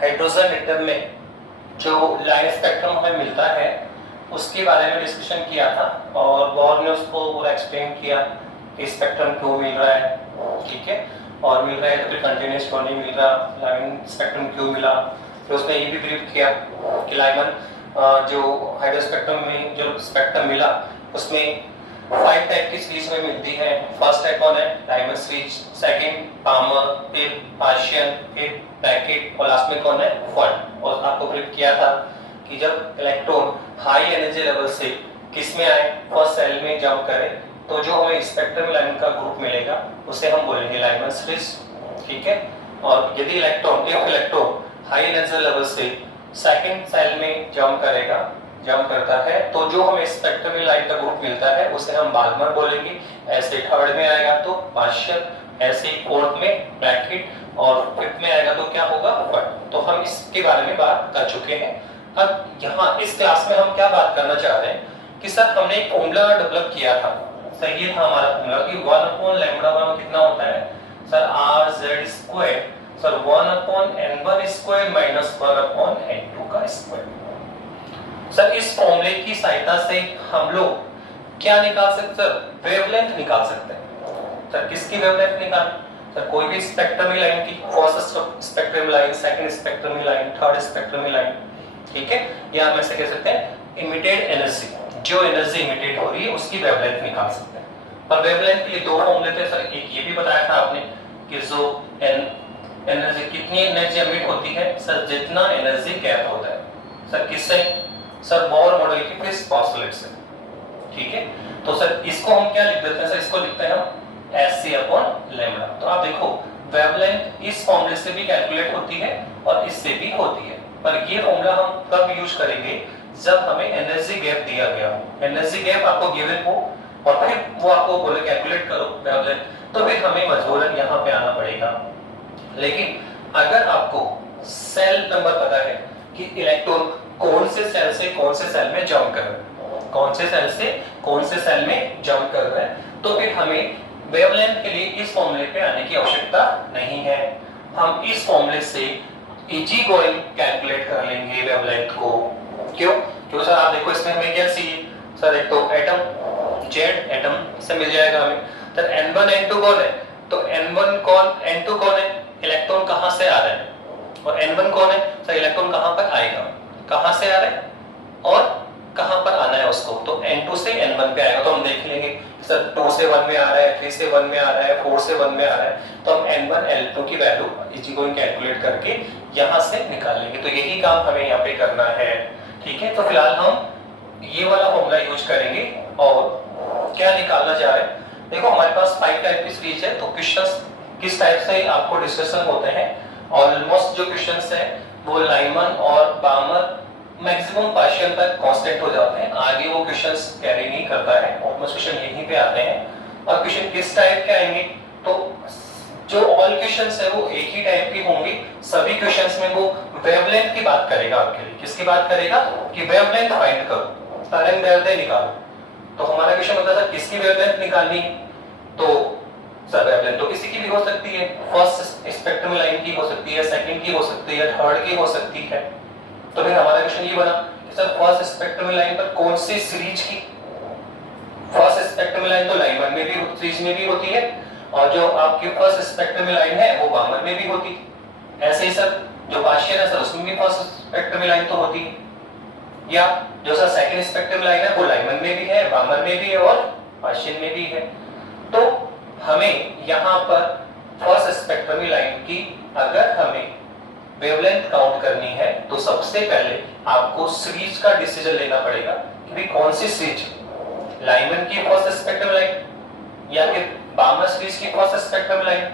Hydrogen atom में जो line spectrum हमें मिलता है उसके बारे में डिस्कशन किया था और बोर ने उसको पूरा एक्सप्लेन किया कि स्पेक्ट्रम क्यों मिल रहा है, ठीक है, और मिल रहा है तो फिर कंटिन्यूस क्यों नहीं मिल रहा, लाइन स्पेक्ट्रम क्यों मिला। फिर उसने ये भी ब्रीफ किया कि लाइमन जो हाइड्रो स्पेक्ट्रम में जो स्पेक्ट्रम मिला उसमें 5 टाइप की सीरीज में मिलती है। फर्स्ट टाइप कौन है? लाइमन सीरीज, सेकंड पामर, फिर पार्शियन, फिर ब्रैकेट और लास्ट में कौन है? फर्ड। और आपको ब्रीफ किया था कि जब इलेक्ट्रॉन हाई एनर्जी लेवल से किस में आए, फर्स्ट सेल में जंप करे तो जो हमें स्पेक्ट्रम लाइन का ग्रुप मिलेगा उसे हम बोलेंगे लाइमन सीरीज, ठीक है। और यदि इलेक्ट्रॉन हाई एनर्जी लेवल से सेकंड सेल में जंप करता है तो जो हमें स्पेक्ट्रम लाइन का ग्रुप मिलता है उसे हम बाल्मर बोलेंगे। ऐसे थर्ड में आएगा तो पार्शियल, ऐसे फोर्थ में ब्रैकेट और फिफ्थ में आएगा तो क्या होगा? फर्ड। तो हम इसके बारे में बात कर चुके हैं। अब यहाँ इस क्लास में हम क्या बात करना चाह रहे हैं कि सर हमने एक फॉर्मूला डेवलप किया था, सर ये था हमारा फॉर्मूला कि 1/λ1 कितना होता है sir? rz², sir 1/n1² minus 1/n2 का स्क्वायर। सर इस फॉर्मूले की सहायता से हम लोग क्या निकाल सकते हैं? वेवलेंथ निकाल सकते हैं। सर किसकी वेवलेंथ निकाल? सर कोई भी स्पेक्ट्रम लाइन की, first spectrum line, second spectrum line, third spectrum line, ठीक है। या हम ऐसे कह सकते हैं इमिटेड एनर्जी, जो एनर्जी इमिटेड हो रही है उसकी वेवलेंथ निकाल सकते हैं। पर वेवलेंथ के लिए दो फॉर्मूले थे सर। एक ये भी बताया था आपने कि जो एनर्जी, कितनी एनर्जी एमिट होती है सर? जितना एनर्जी गैप होता है। सर किससे? सर बोर मॉडल की फिक्स पोस्टुलेट से, ठीक है। तो सर इसको हम क्या लिख देते हैं सर? इसको लिखते हैं हम Sc/λ। तो आप देखो वेवलेंथ इस फॉर्मूले से भी कैलकुलेट होती है और इससे भी होती है, पर ये फॉर्मूला हम कब यूज करेंगे? जब हमें एनर्जी गैप दिया गया हो, एनर्जी गैप आपको गिवन हो और फिर वो आपको बोले कैलकुलेट करो वेवलेंथ, तो फिर हमें मजबूरन यहाँ पे आना पड़ेगा। लेकिन अगर आपको सेल नंबर पता है कि इलेक्ट्रॉन कौन से सेल से कौन से सेल में जंप कर रहा है, कौन से सेल से कौन से सेल में जंप कर रहा है, तो फिर हमें वेवलेंथ के लिए इस फॉर्मूले पे आने की आवश्यकता नहीं है। हम इस फॉर्मूले से इजी गोइंग कैलकुलेट कर लेंगे वेवलेंथ को। क्यों? क्यों सर? आप देखो इसमें हमें क्या चाहिए सर? एक तो एटम, जेड एटम से मिल जाएगा हमें। सर n1 n2 कौन है? तो n1 कौन, n2 कौन है? इलेक्ट्रॉन कहां से आ रहा है? और n1 कौन है? सर इलेक्ट्रॉन कहां पर आएगा, कहां से आ रहा है और कहां पर आना है उसको? तो n2 से n1 पे आएगा। तो हम देख लेंगे सर 2 से 1 में आ रहा है, 3 से 1 में आ रहा है, 4 से 1 में आ रहा है, तो हम n1 n2 की वैल्यू इजी गोइंग कैलकुलेट करके यहां से निकाल लेंगे। तो यही काम हमें यहाँ पे करना है, ठीक है। तो फिलहाल हम ये वाला फॉर्मूला यूज करेंगे और क्या निकालना चाह रहे हैं? देखो हमारे पास 5 टाइप की सीरीज है, तो क्वेश्चंस किस टाइप से आपको डिस्कशन होते हैं। ऑलमोस्ट जो क्वेश्चंस हैं वो लाइमन और बामर मैक्सिमम पार्शियल तक कांस्टेंट हो जाते हैं, आगे वो क्वेश्चंस कैरी नहीं करता है। ऑलमोस्ट क्वेश्चन यहीं पे आते हैं। और क्वेश्चन किस टाइप के आएंगे? तो जो ऑल क्वेश्चंस है वो एक ही टाइप के होंगे। सभी क्वेश्चंस में वो वेवलेंथ की बात करेगा आपके लिए। किसकी बात करेगा? कि वेवलेंथ फाइंड करो, तरंगदैर्ध्य निकालो। तो हमारा क्वेश्चन होता है किसकी वेवलेंथ निकालनी? तो सर वेवलेंथ तो किसी की भी हो सकती है, फर्स्ट स्पेक्ट्रम लाइन की हो सकती है, सेकंड की हो सकती है, थर्ड की हो सकती है। तो फिर हमारा क्वेश्चन ये बना कि सर फर्स्ट स्पेक्ट्रम लाइन पर कौन सी सीरीज की? फर्स्ट स्पेक्ट्रम लाइन तो लाइमन में भी सीरीज में भी होती है और जो आपकी फर्स्ट स्पेक्ट्रम लाइन है वो बामर में भी होती है। ऐसे ही सर जो पार्शियल है सर उसमें भी फर्स्ट स्पेक्ट्रम लाइन तो होती है, या जो सर सेकंड स्पेक्ट्रम लाइन है वो लाइमन में भी है, बामर में भी है और पार्शियल में भी है। तो हमें यहाँ पर फर्स्ट स्पेक्ट्रम लाइन की अगर हमें वेवलेंथ काउंट करनी है तो सबसे पहले आपको सीरीज का डिसीजन लेना पड़ेगा कि भी कौन सी सीरीज, लाइमन की फर्स्ट स्पेक्ट्रम लाइन या फिर बामर सीरीज की फर्स्ट स्पेक्ट्रम लाइन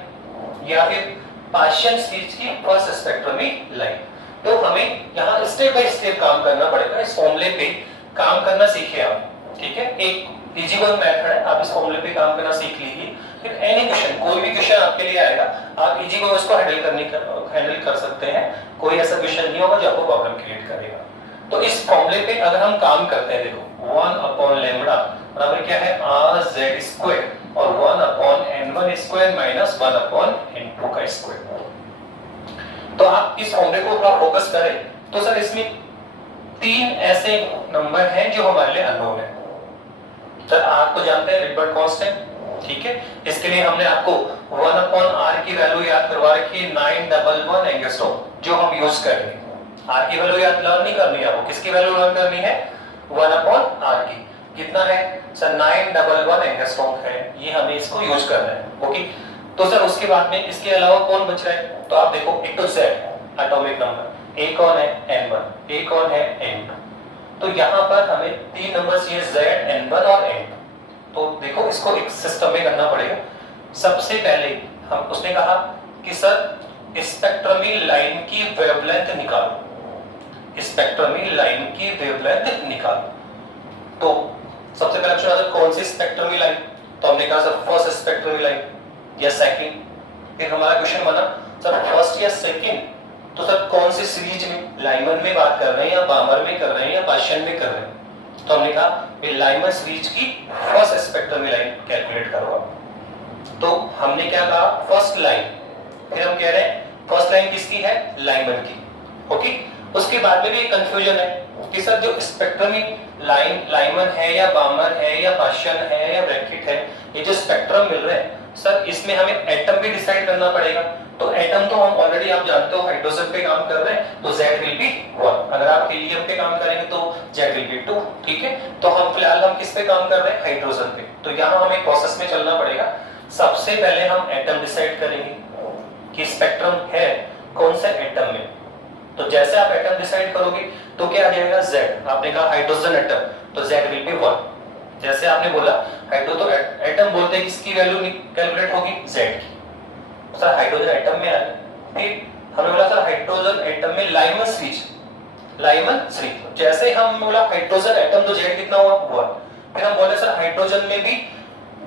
या फिर पार्शियल सीरीज की फर्स्ट स्पेक्ट्रम लाइन। तो हमें यहाँ स्टेप बाय स्टेप काम करना पड़ेगा। इस फॉर्मूले पे काम करना सीखे आप, ठीक है। एक इजी गोइंग मेथड है, आप इस फॉर्मूले पे काम करना सीख लीजिए। फिर एनी क्वेश्चन, कोई भी क्वेश्चन आपके लिए आएगा आप इजी गोइंग उसको हैंडल कर सकते हैं। कोई ऐसा क्वेश्चन नहीं होगा जो आपको प्रॉब्लम क्रिएट करेगा। तो इस फॉर्मूले पे अगर हम काम करते हैं, देखो 1/λ बराबर क्या है? rz² और 1/n1² माइनस 1/n2 का स्क्वायर। तो आप इस फॉर्मूले को थोड़ा फोकस करें तो सर इसमें 3 ऐसे नंबर हैं जो हमारे लिए अननोन है। सर आर को जानते हैं, रिडबर्ग कांस्टेंट, ठीक है। इसके लिए हमने आपको 1/r की वैल्यू याद करवा रखी है 911 एंगस्ट्रॉम, जो हम यूज करेंगे। आर की वैल्यू याद लर्न नहीं करनी है आपको, किसकी वैल्यू लर्न करनी है? 1/r की। कितना है सर? 911 एंगस्ट्रॉम है, ये हमें इसको यूज करना है। ओके, तो सर उसके बाद में इसके अलावा कौन बच रहा है? तो आप देखो एक तो z एटॉमिक नंबर, एक कौन है? n1, एक कौन है? n2। तो यहां पर हमें 3 नंबर चाहिए, z, n1 और n2। तो देखो इसको एक सिस्टम में करना पड़ेगा। सबसे पहले हम उसने कहा कि सर स्पेक्ट्रमी लाइन की वेवलेंथ निकालो, स्पेक्ट्रमी लाइन की वेवलेंथ निकालो। तो सबसे पहला क्वेश्चन आता है कौन सी स्पेक्ट्रमी लाइन? तो हमने कहा सर फर्स्ट स्पेक्ट्रमी लाइन या सेकंड। फिर हमारा क्वेश्चन बना सर फर्स्ट या सेकंड। तो सर कौन सी सीरीज में? लाइमन में बात कर रहे हैं या बामर में कर रहे हैं या पाशियन में कर रहे हैं? तो हमने कहा ये लाइमन सीरीज की फर्स्ट स्पेक्ट्रमी लाइन कैलकुलेट करो आप। तो हमने क्या कहा? First line. फिर हम कह रहे हैं फर्स्ट लाइन किसकी है? लाइमन की। ओके, उसके बाद में भी कंफ्यूजन है कि सर जो स्पेक्ट्रमी लाइन लाइमन है या बामर है या पाशियन है या ब्रैकेट है, ये जो स्पेक्ट्रम मिल रहे हैं सर इसमें हमें एटम भी डिसाइड करना पड़ेगा। तो एटम तो हम ऑलरेडी आप जानते हो हाइड्रोजन पे काम कर रहे हैं, तो Z विल बी 1। अगर आप हीलियम पे काम करेंगे तो Z विल बी 2, ठीक है। तो हम फिलहाल हम किस पे काम कर रहे हैं? हाइड्रोजन पे। तो यहाँ हमें प्रोसेस में चलना पड़ेगा। सबसे पहले हम एटम डिसाइड करेंगे कि स्पेक्ट्रम है कौन से एटम में। तो जैसे आप एटम डिसाइड करोगे तो क्या आ जाएगा? Z। आपने कहा हाइड्रोजन एटम, तो Z विल बी 1। जैसे आपने बोला हाइड्रो तो एटम बोलते हैं किसकी वैल्यू कैलकुलेट होगी? Z की। सर हाइड्रोजन एटम में आ गया। फिर हमने बोला सर हाइड्रोजन एटम में लाइमन सीरीज, लाइमन सीरीज। जैसे हम बोला हाइड्रोजन एटम तो Z कितना हुआ? 1। फिर हम बोले सर हाइड्रोजन में भी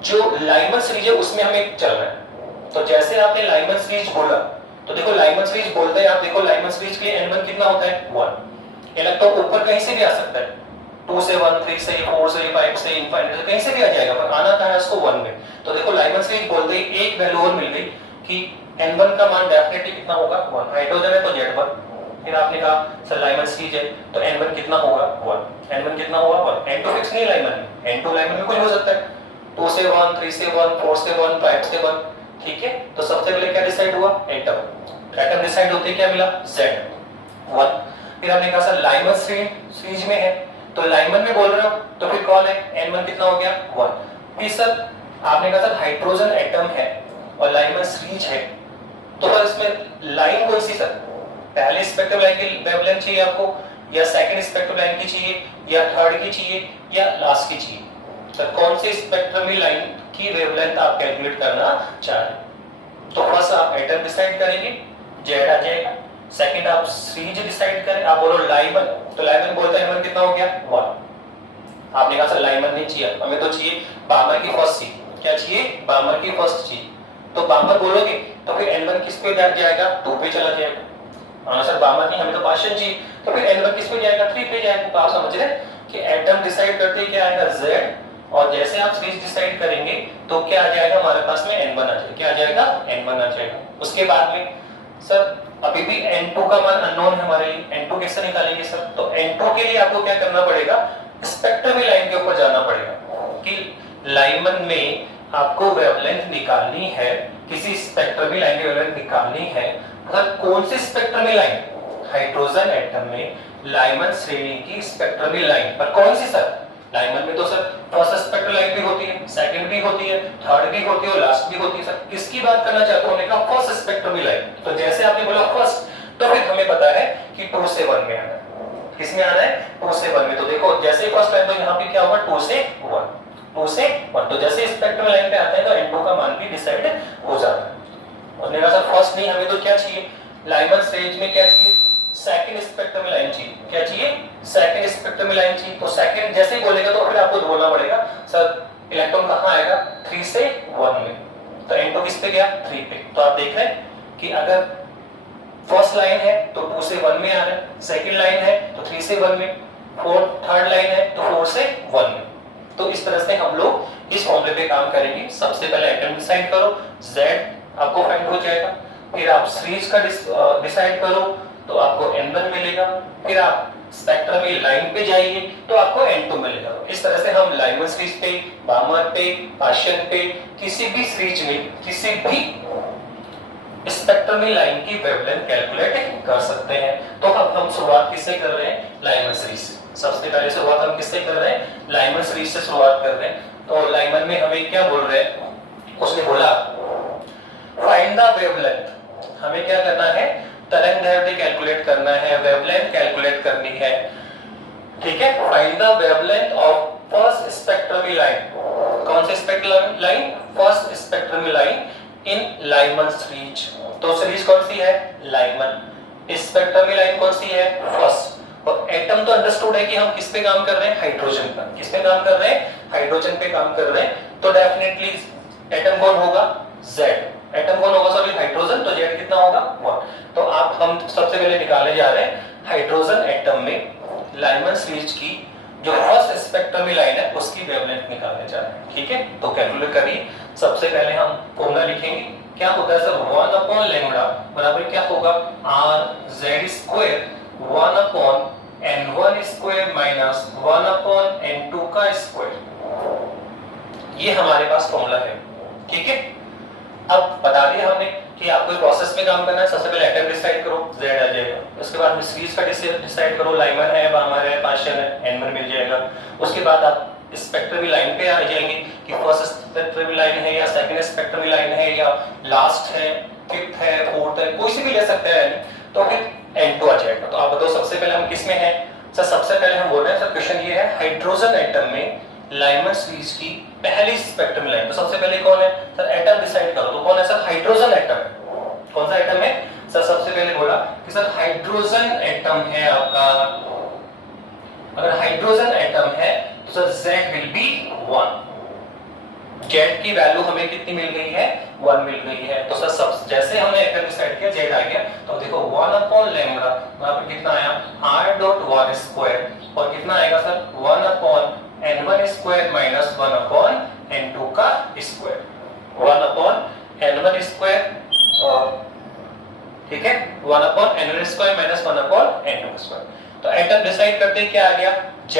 जो लाइमन सीरीज है उसमें हमें चलना है। तो जैसे आपने लाइमन सीरीज बोला तो देखो लाइमन सीरीज बोलते हैं आप, देखो लाइमन सीरीज के n1 कितना होता है? 1। इलेक्ट्रॉन ऊपर कहीं से भी आ सकता है, 2 से 1, 3 से 4 से 5 से इनफाइनाइट कहीं से भी आ जाएगा, पर आना था इसको 1 में। तो देखो लाइमन सीरीज बोलते ही एक वैल्यू और मिल गई कि n1 का मान डेफिनेटली कितना होगा? 1। हाइड्रोजन है तो Z1। फिर आपने कहा सर लाइमन सीरीज है तो n1 कितना होगा? 1। n1 कितना होगा? 1। n2 फिक्स नहीं लाइमन में, n2 लाइमन में कुछ हो सकता है, 2 से 1, 3 से 1, 4 से 1, 5 से 1, ठीक है। तो सबसे पहले क्या डिसाइड हुआ? एटम। एटम डिसाइड होते क्या मिला? Z1। फिर हमने कहा सर लाइमन सीरीज में है तो लाइमन में बोल रहे हो तो फिर कौन है? n1 कितना हो गया? 1। फिर सर आपने कहा सर हाइड्रोजन एटम है और लाइमन सीरीज है, तो सर इसमें लाइन कौन सी सर? पहले स्पेक्ट्रम लाइन की वेवलेंथ चाहिए आपको या सेकंड स्पेक्ट्रम लाइन की चाहिए या थर्ड की चाहिए या लास्ट की चाहिए? सर कौन सी स्पेक्ट्रम लाइन की वेवलेंथ आप कैलकुलेट करना चाह रहे हैं? तो फर्स्ट आप एटम डिसाइड करेंगे, Z आ जाएगा। सेकंड आप सीरीज डिसाइड करें, आप बोलो लाइमन, तो लाइमन बोलता है n1 कितना हो गया? 1। आपने कहा सर लाइमन नहीं चाहिए, हमें तो चाहिए बामर की फर्स्ट चाहिए। क्या चाहिए? बामर की फर्स्ट चाहिए। तो बामर बोलोगे तो फिर n1 किस पे जाएगा? 2 पे चला जाएगा। हाँ सर बामर नहीं, हमें तो पाशियन चाहिए, तो फिर n1 किस पे जाएगा? 3 पे जाएगा। तो आप समझ रहे हैं कि एटम डिसाइड करते ही क्या आएगा? Z। और जैसे आप सीरीज डिसाइड करेंगे तो क्या आ जाएगा हमारे पास में? n1 आ जाएगा। क्या आ जाएगा? n1 आ जाएगा। उसके बाद में सर अभी भी n2 का मान अननोन है हमारे लिए, n2 कैसे निकालेंगे सर? तो n2 के लिए आपको क्या करना पड़ेगा? स्पेक्ट्रमी लाइन के ऊपर जाना पड़ेगा कि लाइमन में आपको वेवलेंथ निकालनी है, किसी स्पेक्ट्रमी लाइन की वेवलेंथ निकालनी है। अगर कौन सी स्पेक्ट्रमी लाइन? हाइड्रोजन एटम में लाइमन श्रेणी की स्पेक्ट्रमी लाइन पर कौन सी सर? लाइमन में तो सर फर्स्ट स्पेक्ट्रल लाइन भी होती है, सेकंड भी होती है, थर्ड भी होती है और लास्ट भी होती है। सर किसकी बात करना चाहते हो? हमने कहा फर्स्ट स्पेक्ट्रमी लाइन। तो जैसे आपने बोला फर्स्ट, तो फिर हमें पता है कि 2 से 1 में आना है। किसमें आना है? 2 से 1 में। तो देखो जैसे फर्स्ट लाइन तो यहाँ पे क्या होगा? 2 से 1, 2 से 1। तो जैसे स्पेक्ट्रम लाइन पे आते हैं तो n2 का मान भी डिसाइड हो जाता है। और मेरा सर फर्स्ट नहीं, हमें तो क्या चाहिए? लाइमन स्टेज में क्या चाहिए? सेकंड स्पेक्ट्रम लाइन चाहिए। क्या चाहिए? सेकंड स्पेक्ट्रम लाइन चाहिए। तो सेकंड जैसे ही बोलेगा तो फिर आपको बोलना पड़ेगा सर इलेक्ट्रॉन कहां आएगा? 3 से 1 में। तो n2 किस पे गया? 3 पे। तो आप देख रहे हैं कि अगर फर्स्ट लाइन है तो 2 से 1 में आ रहा है, सेकंड लाइन है तो 3 से 1 में, थर्ड लाइन है तो 4 से 1 में। तो इस तरह से हम लोग इस फॉर्मूले पे काम करेंगे। सबसे पहले एटम डिसाइड करो, Z आपको फाइंड हो जाएगा। फिर आप सीरीज का डिसाइड करो तो आपको N1 मिलेगा, फिर आप स्पेक्ट्रमी लाइन पे जाइए तो आपको N2 मिलेगा। इस तरह से हम लाइमन सीरीज पे, बामर पे, पाशियन पे, किसी भी सीरीज में किसी भी स्पेक्ट्रमी लाइन की वेवलेंथ कैलकुलेट कर सकते हैं। तो अब हम शुरुआत किससे कर रहे हैं? लाइमन सीरीज से। सबसे पहले शुरुआत हम किससे कर रहे हैं? लाइमन सीरीज से शुरुआत कर रहे हैं। तो लाइमन में हमें क्या बोल रहे हैं? उसने बोला फाइंड द वेवलेंथ। हमें क्या करना है? तरंग दैर्ध्य कैलकुलेट करना है, वेवलेंथ कैलकुलेट करनी है, ठीक है। Find the wavelength of first spectral line. कौन सी spectral line? First spectral line in Lyman series. तो सीरीज कौन सी है? लाइमन। स्पेक्ट्रमी लाइन कौन सी है? फर्स्ट। और एटम तो अंडरस्टूड है कि हम किस पे काम कर रहे हैं? हाइड्रोजन पर। किस पे काम कर रहे हैं? हाइड्रोजन पे काम कर रहे हैं। तो डेफिनेटली एटम कौन होगा? Z। एटम कौन होगा? Sorry hydrogen. तो Z कितना होगा? 1। तो आप हम सबसे पहले निकाले जा रहे हैं हाइड्रोजन एटम में लाइमन सीरीज की जो फर्स्ट स्पेक्ट्रमी लाइन है उसकी वेवलेंथ निकालने जा रहे हैं, ठीक है। तो कैलकुलेट करिए। सबसे पहले हम फॉर्मूला लिखेंगे। क्या होता है सर? 1 लैम्डा बराबर क्या होगा? RZ² 1/N1² माइनस 1/N2 का स्क्वायर। ये हमारे पास फॉर्मूला है, ठीक है। अब बता दिया हमने कि आपको प्रोसेस में काम करना है। सबसे पहले एटम डिसाइड करो, Z आ जाएगा। उसके बाद में सीरीज का डिसाइड करो, लाइमन है, बामर है, पाशियन है, N1 मिल जाएगा। उसके बाद आप स्पेक्ट्रमी लाइन पे आ जाएंगे कि फर्स्ट स्पेक्ट्रमी लाइन है या सेकंड स्पेक्ट्रमी लाइन है या लास्ट है, फिफ्थ है, फोर्थ है, कोई सी भी ले सकते हैं। तो फिर N2 आ जाएगा। तो आप बताओ सबसे पहले हम किस में हैं? सर सबसे पहले हम बोल रहे हैं सर क्वेश्चन ये है हाइड्रोजन एटम में लाइमन सीरीज की पहली स्पेक्ट्रम लाइन। तो सबसे पहले कौन है सर? एटम डिसाइड करो। तो कौन है सर? Hydrogen atom. कौन सा एटम है सर? सबसे पहले बोला कि सर हाइड्रोजन एटम है आपका। अगर हाइड्रोजन एटम है तो sir Z will be 1। Z की वैल्यू हमें कितनी मिल गई है? 1 मिल गई है। तो सर सब जैसे हमने एटम डिसाइड किया Z आ गया। तो देखो 1/लैम्डा बराबर कितना आया? R.1² और कितना आएगा सर? 1/N1² माइनस 1/N2 का स्क्वायर। 1/N1², ठीक है, 1/N1² माइनस 1/N2²। तो एटम डिसाइड करते हैं क्या आ गया? Z।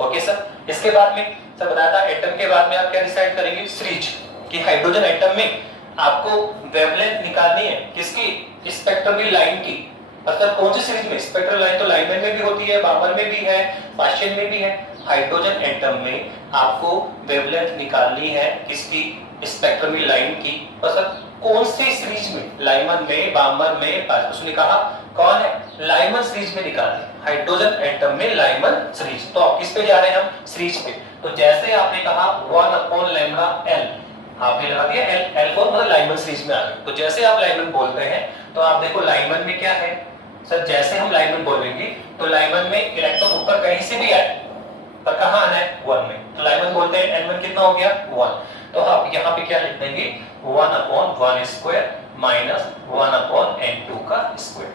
Okay sir. इसके बाद में सर बताया था एटम के बाद में आप क्या डिसाइड करेंगे? सीरीज कि हाइड्रोजन एटम में आपको वेवलेंथ निकालनी है किसकी? स्पेक्ट्रमी लाइन की। मतलब कौन सी सीरीज में? स्पेक्ट्रल लाइन तो लाइमन में भी होती है, बामर में भी है, पाशियन में भी है। हाइड्रोजन एटम में आपको वेवलेंथ निकालनी है किसकी? स्पेक्ट्रमी लाइन की। मतलब कौन सी सीरीज में? लाइमन में, बामर में, पाशियन। उसने कहा कौन है? लाइमन सीरीज में निकालनी। हाइड्रोजन एटम में लाइमन सीरीज। तो आप किस पे जा रहे हैं? हम सीरीज पे। तो जैसे आपने कहा 1/λL, आपने लगा दिया L को, मतलब लाइमन सीरीज में आ गए। तो जैसे आप लाइमन बोलते हैं तो आप देखो लाइमन में क्या है सर? जैसे हम लाइमन बोलेंगे तो लाइमन में इलेक्ट्रॉन ऊपर कहीं से भी आए पर कहां आना है? 1 में। तो लाइमन बोलते हैं N1 कितना हो गया? 1। तो आप यहाँ पे क्या लिख देंगे? 1/1² माइनस 1/N2 का स्क्वायर।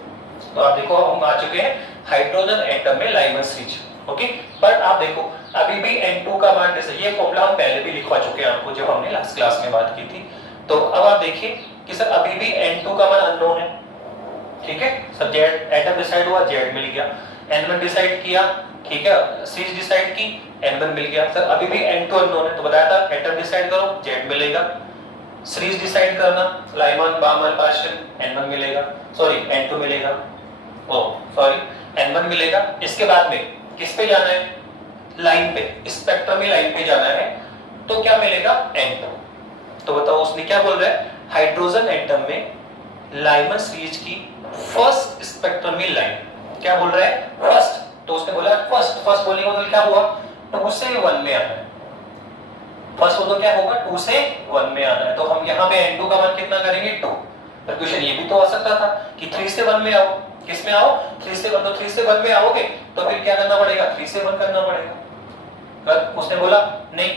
तो आप देखो हम आ चुके हैं हाइड्रोजन एटम में लाइमन सीरीज, ओके। पर आप देखो अभी भी N2 का मान जैसे ये फॉर्मूला हम पहले भी लिखवा चुके हैं आपको जब हमने लास्ट क्लास में बात की थी। तो अब आप देखिए कि सर अभी भी N2 का मान अननोन है, ठीक है सर। Z एटम डिसाइड हुआ, Z मिल गया। N1 डिसाइड किया, ठीक है, सीरीज डिसाइड की, N1 मिल गया। सर अभी भी N2 अननोन है। तो बताया था एटम डिसाइड करो, Z मिलेगा। सीरीज डिसाइड करना, लाइमन, बामर, पाशियन, N1 मिलेगा, सॉरी N2 मिलेगा, ओ सॉरी N1 मिलेगा। इसके बाद में किस पे जाना है? लाइन पे, स्पेक्ट्रमी लाइन पे जाना है। तो क्या मिलेगा? N2। तो बताओ उसने क्या बोल रहा है? हाइड्रोजन एटम में लाइमन सीरीज की फर्स्ट स्पेक्ट्रमी लाइन। क्या बोल रहा है? फर्स्ट। तो उसने बोला फर्स्ट। फर्स्ट बोलने का मतलब क्या हुआ? 2 से 1 में आना है। फर्स्ट तो क्या होगा? 2 से 1 में आना है। तो हम यहाँ पे N2 का मान कितना करेंगे? 2। पर क्वेश्चन ये भी तो आ सकता था कि 3 से 1 में आओ। किस में आओ? 3 से 1। तो 3 से 1 में आओगे तो फिर क्या करना पड़ेगा? 3 से 1 करना पड़ेगा। पर उसने बोला नहीं,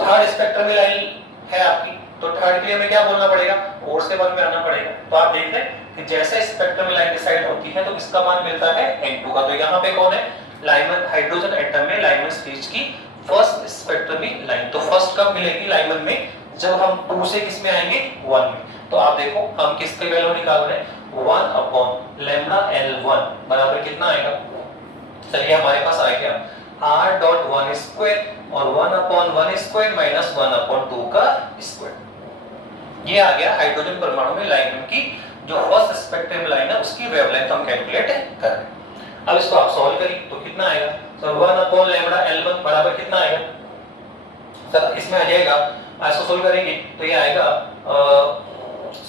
थर्ड स्पेक्ट्रमी लाइन है आपकी, तो थर्ड के लिए हमें क्या बोलना पड़ेगा? 4 से 1 में आना पड़ेगा। तो आप देखते हैं कि जैसे स्पेक्ट्रमी लाइन डिसाइड होती है तो इसका मान मिलता है N2 का। तो यहाँ पे कौन है? लाइमन, हाइड्रोजन एटम में लाइमन सीरीज की फर्स्ट स्पेक्ट्रमी लाइन। तो फर्स्ट कब मिलेगी लाइमन में? जब हम 2 से किस में आएंगे? 1 में। तो आप देखो हम किसकी वैल्यू निकाल रहे हैं, 1 अपॉन लैम्डा L1 बराबर कितना आएगा, चलिए हमारे पास आ गया r डॉट 1 स्क्वायर और 1 अपॉन 1 स्क्वायर माइनस 1 अपॉन 2 का स्क्वायर। ये आ गया हाइड्रोजन परमाणु में लाइन की जो फर्स्ट स्पेक्ट्रम लाइन है उसकी वेवलेंथ हम कैलकुलेट कर रहे हैं। अब इसको आप सॉल्व करिए तो कितना आएगा, सर 1 अपॉन लैम्डा L1 बराबर कितना आएगा, सर इसमें आ जाएगा, इसको सोल्व करेंगे तो ये आएगा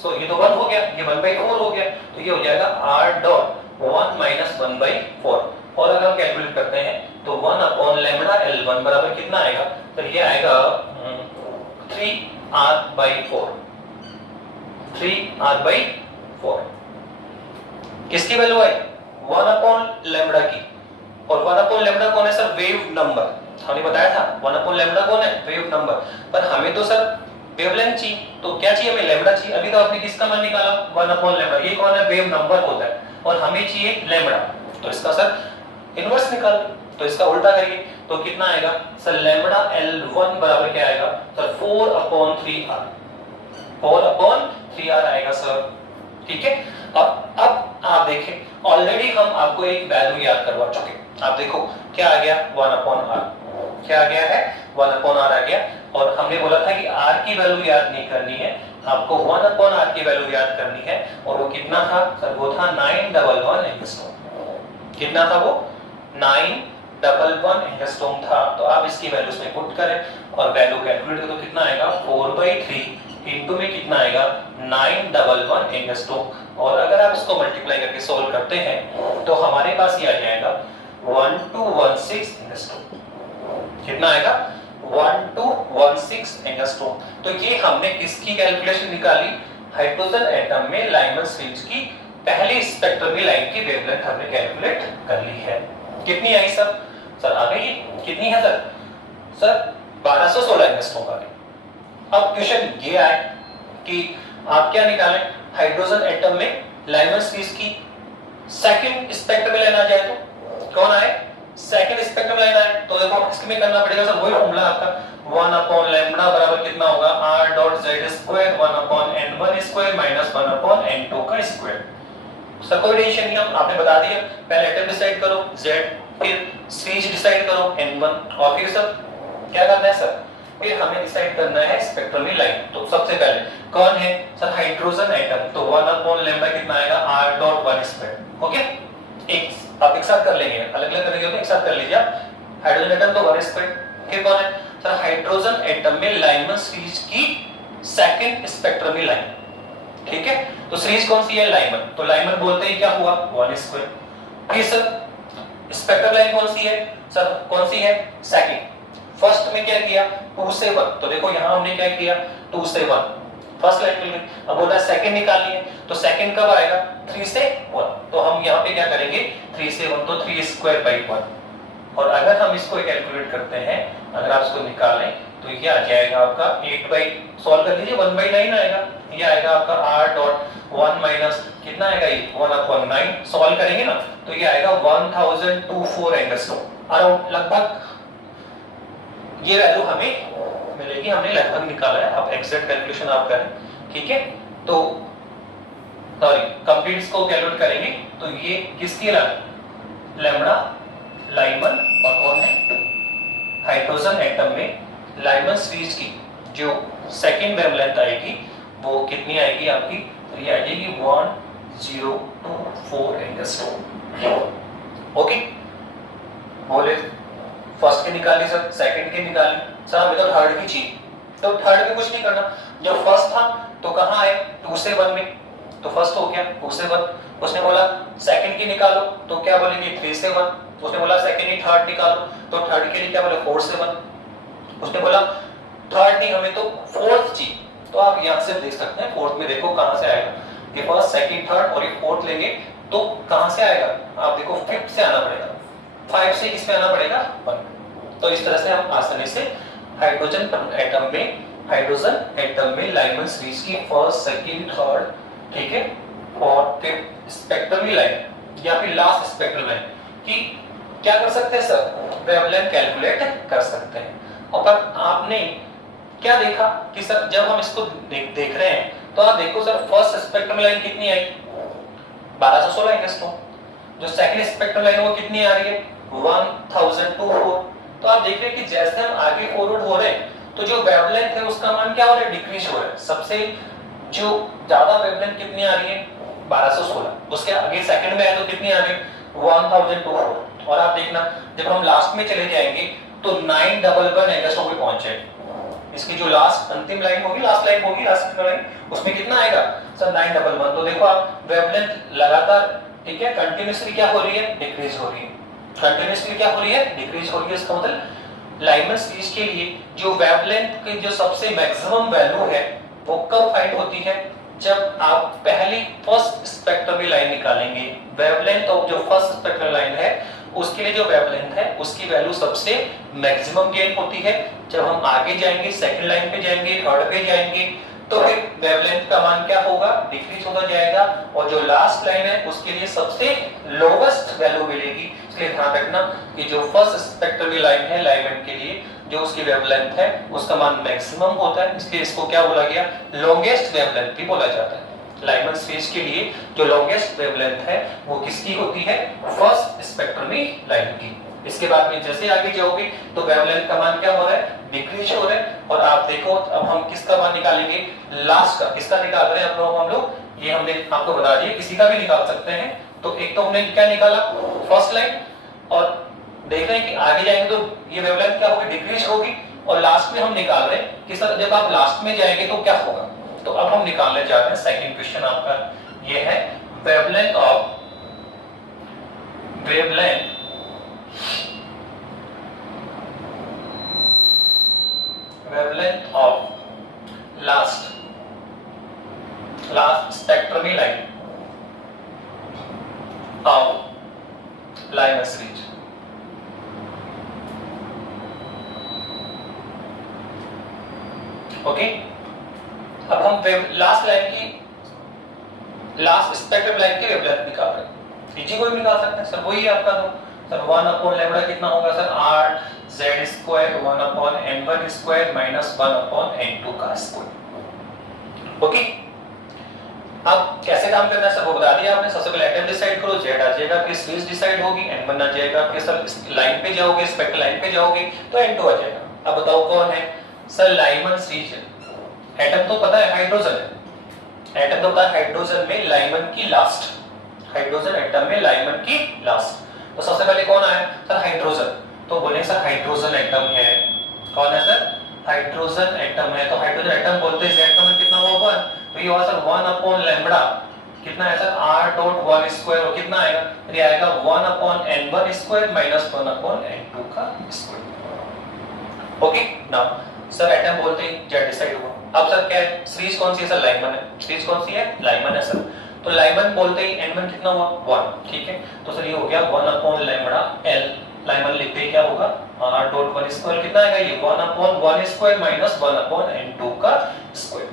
तो ये तो 1 हो गया, ये 1/4 हो गया, तो ये हो जाएगा r डॉट 1 माइनस 1/4 और अगर हम कैलकुलेट करते हैं तो 1 अपॉन लैम्डा L1 बराबर कितना आएगा, तो ये आएगा 3r/4 3r/4 किसकी वैल्यू आई, 1 अपॉन लैम्डा की, और 1 अपॉन लैम्डा कौन है सर, वेव नंबर, हमने बताया था 1 अपॉन लैम्डा कौन है, वेव नंबर, पर हमें तो सर वेवलेंथ चाहिए, तो क्या चाहिए हमें, लैम्डा चाहिए। अभी तो आपने किसका मान निकाला, 1 अपॉन लैम्डा, ये कौन है, वेव नंबर होता है, और हमें चाहिए लैम्डा, तो इसका सर इनवर्स निकाल, तो इसका उल्टा करिए तो कितना आएगा सर, लैम्डा L1 बराबर क्या आएगा सर, 4 अपॉन 3r आएगा सर, ठीक है। अब आप देखें ऑलरेडी हम आपको एक वैल्यू याद करवा चुके, आप देखो क्या आ गया 1 अपॉन r, क्या आ गया है 1 अपॉन r आ गया, और हमने बोला था कि r की वैल्यू याद नहीं करनी है, आपको 1 अपॉन r की वैल्यू याद करनी है, और वो कितना था सर, वो था 911 एंगस्ट्रॉम, कितना था वो 911 एंगस्ट्रॉम था। तो आप इसकी वैल्यू इसमें पुट करें और वैल्यू कैलकुलेट करो तो कितना आएगा 4/3 इनटू में कितना आएगा 911 एंगस्ट्रॉम, और अगर आप इसको मल्टीप्लाई करके सोल्व करते हैं तो हमारे पास ये आ जाएगा 1216 एंगस्ट्रॉम, कितना आएगा 1216 एंगस्ट्रॉम। तो ये हमने किसकी कैलकुलेशन निकाली, हाइड्रोजन एटम में लाइमन्स रिंग्स की पहली स्पेक्ट्रमी लाइन की वेवलेंथ हमने कैलकुलेट कर ली है। कितनी आई सर, सर आ गई, कितनी है सर, सर 1216 एंगस्ट्रॉम आ गई। अब क्वेश्चन ये आए कि आप क्या निकालें, हाइड्रोजन एटम में लाइमन्स रिंग्स की सेकंड स्पेक्ट्रमी लाइन आ जाए तो कौन आए, सेकंड स्पेक्ट्रम लाइन आए, तो देखो इसमें करना पड़ेगा सर वही फॉर्मूला आपका 1 अपॉन लैम्डा बराबर कितना होगा r dot z square 1 upon n1 square minus 1 upon n2 का स्क्वायर। सर कोई टेंशन नहीं, हम आपने बता दिया, पहले एटम डिसाइड करो z, फिर सीरीज डिसाइड करो n1, और फिर सर क्या करना है सर, फिर हमें डिसाइड करना है स्पेक्ट्रमी लाइन। तो सबसे पहले कौन है सर, हाइड्रोजन एटम, तो 1 अपॉन लैम्डा कितना आएगा r डॉट 1 स्क्वायर, ओके एक आप एक साथ कर लेंगे, अलग अलग करेंगे तो एक साथ कर लीजिए आप, हाइड्रोजन एटम तो 1 स्क्वायर, फिर कौन है सर, हाइड्रोजन एटम में लाइमन्स सीरीज की सेकंड स्पेक्ट्रमी लाइन, ठीक है। तो सीरीज कौन सी है, लाइमन, तो लाइमन बोलते हैं क्या हुआ 1 स्क्वायर। फिर सर स्पेक्ट्रम लाइन कौन सी है सर, कौन सी है सेकंड। फर्स्ट में क्या किया 2 से 1, तो देखो यहां हमने क्या किया 2 से 1 फर्स्ट लाइन मिल गई, अब बोल रहा है सेकंड निकालनी है, तो सेकंड कब आएगा 3 से 1, तो हम यहाँ पे क्या करेंगे 3 से 1 तो 3 स्क्वायर बाई 1, और अगर हम इसको कैलकुलेट करते हैं, अगर आप इसको निकालें तो ये आ जाएगा आपका 8 बाई, सॉल्व कर लीजिए 1/9 आएगा, ये आएगा आपका r डॉट 1 माइनस कितना आएगा ये 1 अपॉन 9, सॉल्व करेंगे ना तो ये आएगा 1024 एंगस्ट्रॉम अराउंड, लगभग ये वैल्यू हमें मिलेगी, हमने लगभग निकाला है, अब एग्जैक्ट कैलकुलेशन आप करें, ठीक है। तो सॉरी कंप्लीट को कैलकुलेट करेंगे तो ये किसकी लैम्डा लाइमन, और कौन है हाइड्रोजन एटम में लाइमन सीरीज की जो सेकंड वेवलेंथ आएगी वो कितनी आएगी आपकी, तो ये आ जाएगी 1024 एंगस्ट्रॉम, ओके। बोले फर्स्ट की निकाली सर, सेकंड की निकाली सर, हमें तो थर्ड की चाहिए, तो थर्ड में कुछ नहीं करना, जब फर्स्ट था तो कहां आए 2 से 1 में, तो फर्स्ट हो गया 2 से 1, उसने बोला सेकंड की निकालो तो क्या बोलेंगे 3 से 1, उसने बोला सेकंड की थर्ड निकालो तो थर्ड के लिए क्या बोले 4 से 1, उसने बोला थर्ड नहीं हमें तो फोर्थ चाहिए, तो आप यहां से देख सकते हैं फोर्थ में देखो कहां से आएगा, ये फर्स्ट सेकंड थर्ड और ये फोर्थ लेंगे तो कहां से आएगा, आप देखो फिफ्थ से आना पड़ेगा, 5 से किसमें आना पड़ेगा 1, तो इस तरह से हम आसानी से हाइड्रोजन एटम में लाइमन सीरीज की फर्स्ट सेकंड थर्ड, ठीक है, और फिर स्पेक्ट्रमी लाइन या फिर लास्ट स्पेक्ट्रम लाइन की क्या कर सकते हैं सर, वेवलेंथ कैलकुलेट कर सकते हैं। और पर आपने क्या देखा कि सर जब हम इसको देख रहे हैं तो तो आप देखो सर फर्स्ट स्पेक्ट्रम लाइन कितनी आई 1216 एंगस्ट्रॉम, जो सेकंड स्पेक्ट्रम लाइन वो कितनी आ रही है 1024। तो आप देख रहे हैं कि जैसे हम आगे फॉरवर्ड हो रहे हैं तो जो वेवलेंथ है उसका मान क्या हो रहा है डिक्रीज हो रहा है। सबसे जो ज्यादा वेवलेंथ कितनी आ रही है 1216, उसके आगे सेकंड में है तो कितनी आ रही है 1024। और आप देखना जब हम लास्ट में चले जाएंगे तो 911 एंगस्ट्रॉम पे पहुंच जाएंगे। इसकी जो लास्ट अंतिम लाइन होगी लास्ट लाइन उसमें कितना आएगा सर 911। तो देखो आप वेवलेंथ लगातार ठीक है कंटिन्यूअसली क्या हो रही है डिक्रीज हो रही है, कंटिन्यूअसली क्या हो रही है डिक्रीज हो रही है। इसका मतलब लाइमन सीरीज के लिए जो वेवलेंथ की जो सबसे मैक्सिमम वैल्यू है वो कब फाइंड होती है जब आप पहली फर्स्ट स्पेक्ट्रम लाइन निकालेंगे। वेवलेंथ ऑफ जो फर्स्ट स्पेक्ट्रम लाइन है उसके लिए जो वेवलेंथ है उसकी वैल्यू सबसे मैक्सिमम गेन होती है। जब हम आगे जाएंगे सेकंड लाइन पे जाएंगे थर्ड पे जाएंगे तो फिर वेवलेंथ का मान क्या होगा डिक्रीज होता जाएगा और जो लास्ट लाइन है उसके लिए सबसे लोवेस्ट वैल्यू मिलेगी। इसलिए ध्यान रखना कि जो फर्स्ट स्पेक्ट्रम लाइन है लाइमन के लिए जो उसकी वेवलेंथ है उसका मान मैक्सिमम होता है, इसलिए इसको क्या बोला गया लॉन्गेस्ट वेवलेंथ भी बोला जाता है। लाइमन सीरीज के लिए जो लॉन्गेस्ट वेवलेंथ है वो किसकी होती है फर्स्ट स्पेक्ट्रम लाइन की। इसके बाद में जैसे आगे जाओगे तो वेवलेंथ का मान क्या हो रहा है डिक्रीज हो रहा है। और आप देखो अब हम किसका मान निकालेंगे लास्ट का, किसका निकाल रहे हैं हम लोग ये हमने आपको बता दिया किसी का भी निकाल सकते हैं। तो एक तो हमने क्या निकाला फर्स्ट लाइन और देख रहे हैं कि आगे जाएंगे तो ये वेवलेंथ क्या होगी डिक्रीज होगी और लास्ट में हम निकाल रहे हैं कि सर जब आप लास्ट में जाएंगे तो क्या होगा। तो अब हम निकालने जा रहे हैं सेकंड क्वेश्चन आपका ये है wavelength of last spectrum line of Lyman series. Okay अब हम लास्ट लाइन की लास्ट स्पेक्ट्रम लाइन की वेवलेंथ निकाल रहे हैं। इजी कोई निकाल सकते हैं सर वही आपका तो सर 1 अपॉन लैम्बडा कितना होगा sir r z square 1 upon n1 square minus 1 upon n2 का स्क्वायर। ओके अब कैसे काम करना है सर वो बता दिया आपने। सबसे पहले एटम डिसाइड करो z आ जाएगा फिर सीरीज डिसाइड होगी n1 आ जाएगा फिर सर लाइन पे जाओगे स्पेक्ट्रल लाइन पे जाओगे तो n2 आ जाएगा। अब बताओ कौन है सर लाइमन सीरीज। एटम तो पता है हाइड्रोजन है, एटम तो पता है हाइड्रोजन में लाइमन की लास्ट, हाइड्रोजन एटम में लाइमन की लास्ट। तो सबसे पहले कौन आया सर हाइड्रोजन। तो बोले सर हाइड्रोजन एटम है कौन है सर हाइड्रोजन एटम है। तो हाइड्रोजन एटम बोलते हैं z का मान कितना होगा 1 तो ये होगा सर 1 अपॉन लैम्बडा कितना है सर r डॉट 1 स्क्वायर और कितना आएगा तो ये आएगा 1 upon n1 square minus 1 upon n2 का square. Okay now sir atom बोलते हैं z डिसाइड हुआ। अब सर क्या है सीरीज कौन सी है सर लाइमन है, सीरीज कौन सी है लाइमन है सर। तो लाइमन बोलते ही n1 कितना हुआ 1 ठीक है। तो सर ये हो गया 1 अपॉन लैम्बडा l लाइमन लिखते ही क्या होगा r डॉट 1 स्क्वायर कितना आएगा ये 1 upon 1 square minus 1 upon n2 का स्क्वायर।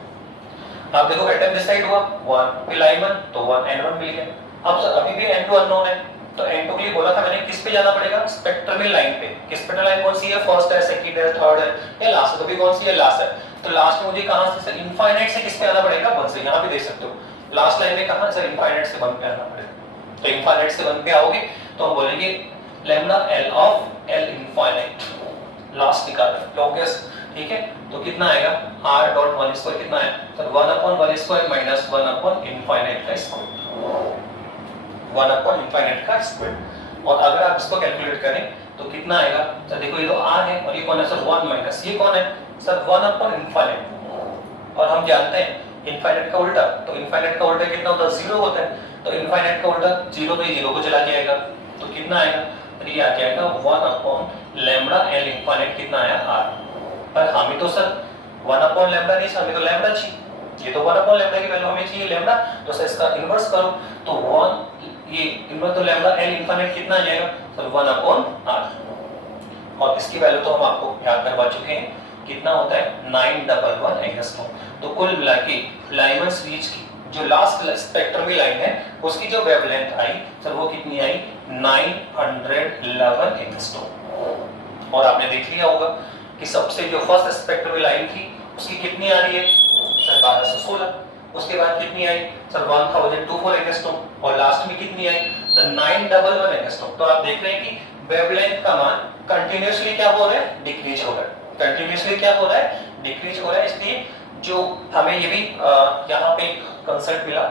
आप देखो एटम डिसाइड हुआ 1 फिर लाइमन तो 1 n1 मिल गया। अब सर अभी भी n2 अननोन है तो n2 के लिए बोला था मैंने किस पे जाना पड़ेगा स्पेक्ट्रम लाइन पे। कि स्पेक्ट्रम लाइन कौन सी है फर्स्ट है सेकंड है थर्ड है या लास्ट है। तो भी कौन सी है लास्ट है। तो लास्ट में मुझे कहां से सर इनफाइनाइट से किस पे आना पड़ेगा 1 से। यहां पे देख सकते हो लास्ट लाइन में कहां सर इनफाइनाइट से 1 पे आना पड़ेगा। तो इनफाइनाइट से 1 पे आओगे तो हम बोलेंगे lambda l of l infinite last निकाल रहे हैं लॉन्गेस्ट ठीक है। तो कितना आएगा r डॉट 1 स्क्वायर कितना है sir 1 upon 1 square minus 1 upon infinite का स्क्वायर 1 अपॉन इनफाइनाइट का स्क्वायर। और अगर आप इसको कैलकुलेट करें तो कितना आएगा सर देखो ये तो r है और ये कौन है सर 1 माइनस ये कौन है सर 1 अपॉन इनफाइनाइट। और हम जानते हैं इनफाइनाइट का उल्टा तो इनफाइनाइट का उल्टा कितना होता है 0 होता है। तो इनफाइनाइट का उल्टा 0 तो 0 को चला जाएगा तो कितना आएगा तो ये आ जाएगा 1 अपॉन लैम्बडा l इनफाइनाइट कितना आया r। पर हमें तो सर 1 अपॉन लैम्बडा नहीं हमें तो लैम्बडा चाहिए। ये तो 1 अपॉन लैम्बडा की वैल्यू हमें चाहिए लैम्बडा तो सर इसका इन्वर्स करो तो 1 ये इन्वर्स तो लैम्बडा l इनफाइनाइट कितना आ जाएगा सर 1 अपॉन r। और इसकी वैल्यू तो हम आपको याद करवा चुके हैं कितना होता है 911 एंगस्ट्रॉम। तो कुल मिला के लाइमन सीरीज की जो लास्ट स्पेक्ट्रम की लाइन है उसकी जो वेवलेंथ आई सर वो कितनी आई 911 एंगस्ट्रॉम। और आपने देख लिया होगा कि सबसे जो फर्स्ट स्पेक्ट्रम की लाइन थी उसकी कितनी आ रही है सर 1216, उसके बाद कितनी आई सर 1024 एंगस्ट्रॉम, और लास्ट में कितनी आई सर 911 एंगस्ट्रॉम। तो आप देख रहे हैं कि वेवलेंथ का मान कंटिन्यूअसली क्या हो रहा है, डिक्रीज हो रहा है, कंटिन्यूअसली क्या हो रहा है, डिक्रीज हो रहा है। इसलिए जो हमें ये भी यहाँ पे कंसेप्ट मिला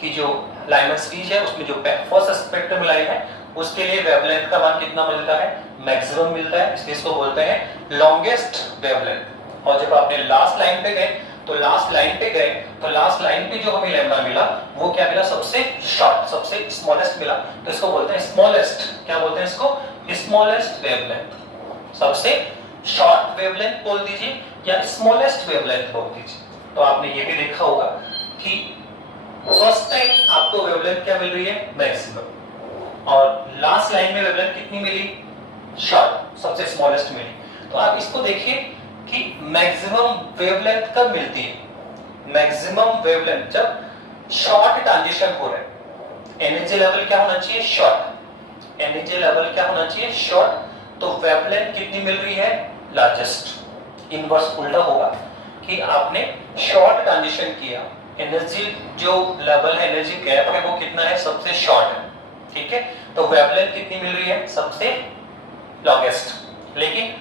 कि जो लाइमन सीरीज है उसमें जो फर्स्ट स्पेक्ट्रम लाइन है उसके लिए वेवलेंथ का मान कितना मिलता है, मैक्सिमम मिलता है, इसलिए इसको बोलते हैं लॉन्गेस्ट वेवलेंथ। और जब आपने लास्ट लाइन पे गए तो लास्ट लाइन पे गए तो लास्ट लाइन पे जो हमें लैम्डा मिला वो क्या मिला, सबसे शॉर्ट, सबसे स्मॉलेस्ट मिला, तो इसको बोलते हैं स्मॉलेस्ट, क्या बोलते हैं इसको, स्मॉलेस्ट वेवलेंथ। सबसे शॉर्ट वेवलेंथ बोल दीजिए या स्मॉलेस्ट वेवलेंथ बोल दीजिए। तो आपने ये भी देखा होगा कि फर्स्ट टाइम आपको वेवलेंथ क्या मिल रही है, मैक्सिमम, और लास्ट लाइन में वेवलेंथ कितनी मिली, शॉर्ट, सबसे स्मॉलेस्ट मिली। तो आप इसको देखिए कि मैक्सिमम वेवलेंथ कब मिलती है, मैक्सिमम वेवलेंथ जब शॉर्ट ट्रांजिशन हो रहा है, एनर्जी लेवल क्या होना चाहिए, शॉर्ट, एनर्जी लेवल क्या होना चाहिए, शॉर्ट, तो वेवलेंथ कितनी मिल रही है, लार्जेस्ट। इनवर्स उल्टा होगा कि आपने शॉर्ट ट्रांजिशन किया, एनर्जी जो लेवल है, एनर्जी गैप है वो कितना है, सबसे शॉर्ट है, ठीक है, तो वेवलेंथ कितनी मिल रही है, सबसे लॉन्गेस्ट। लेकिन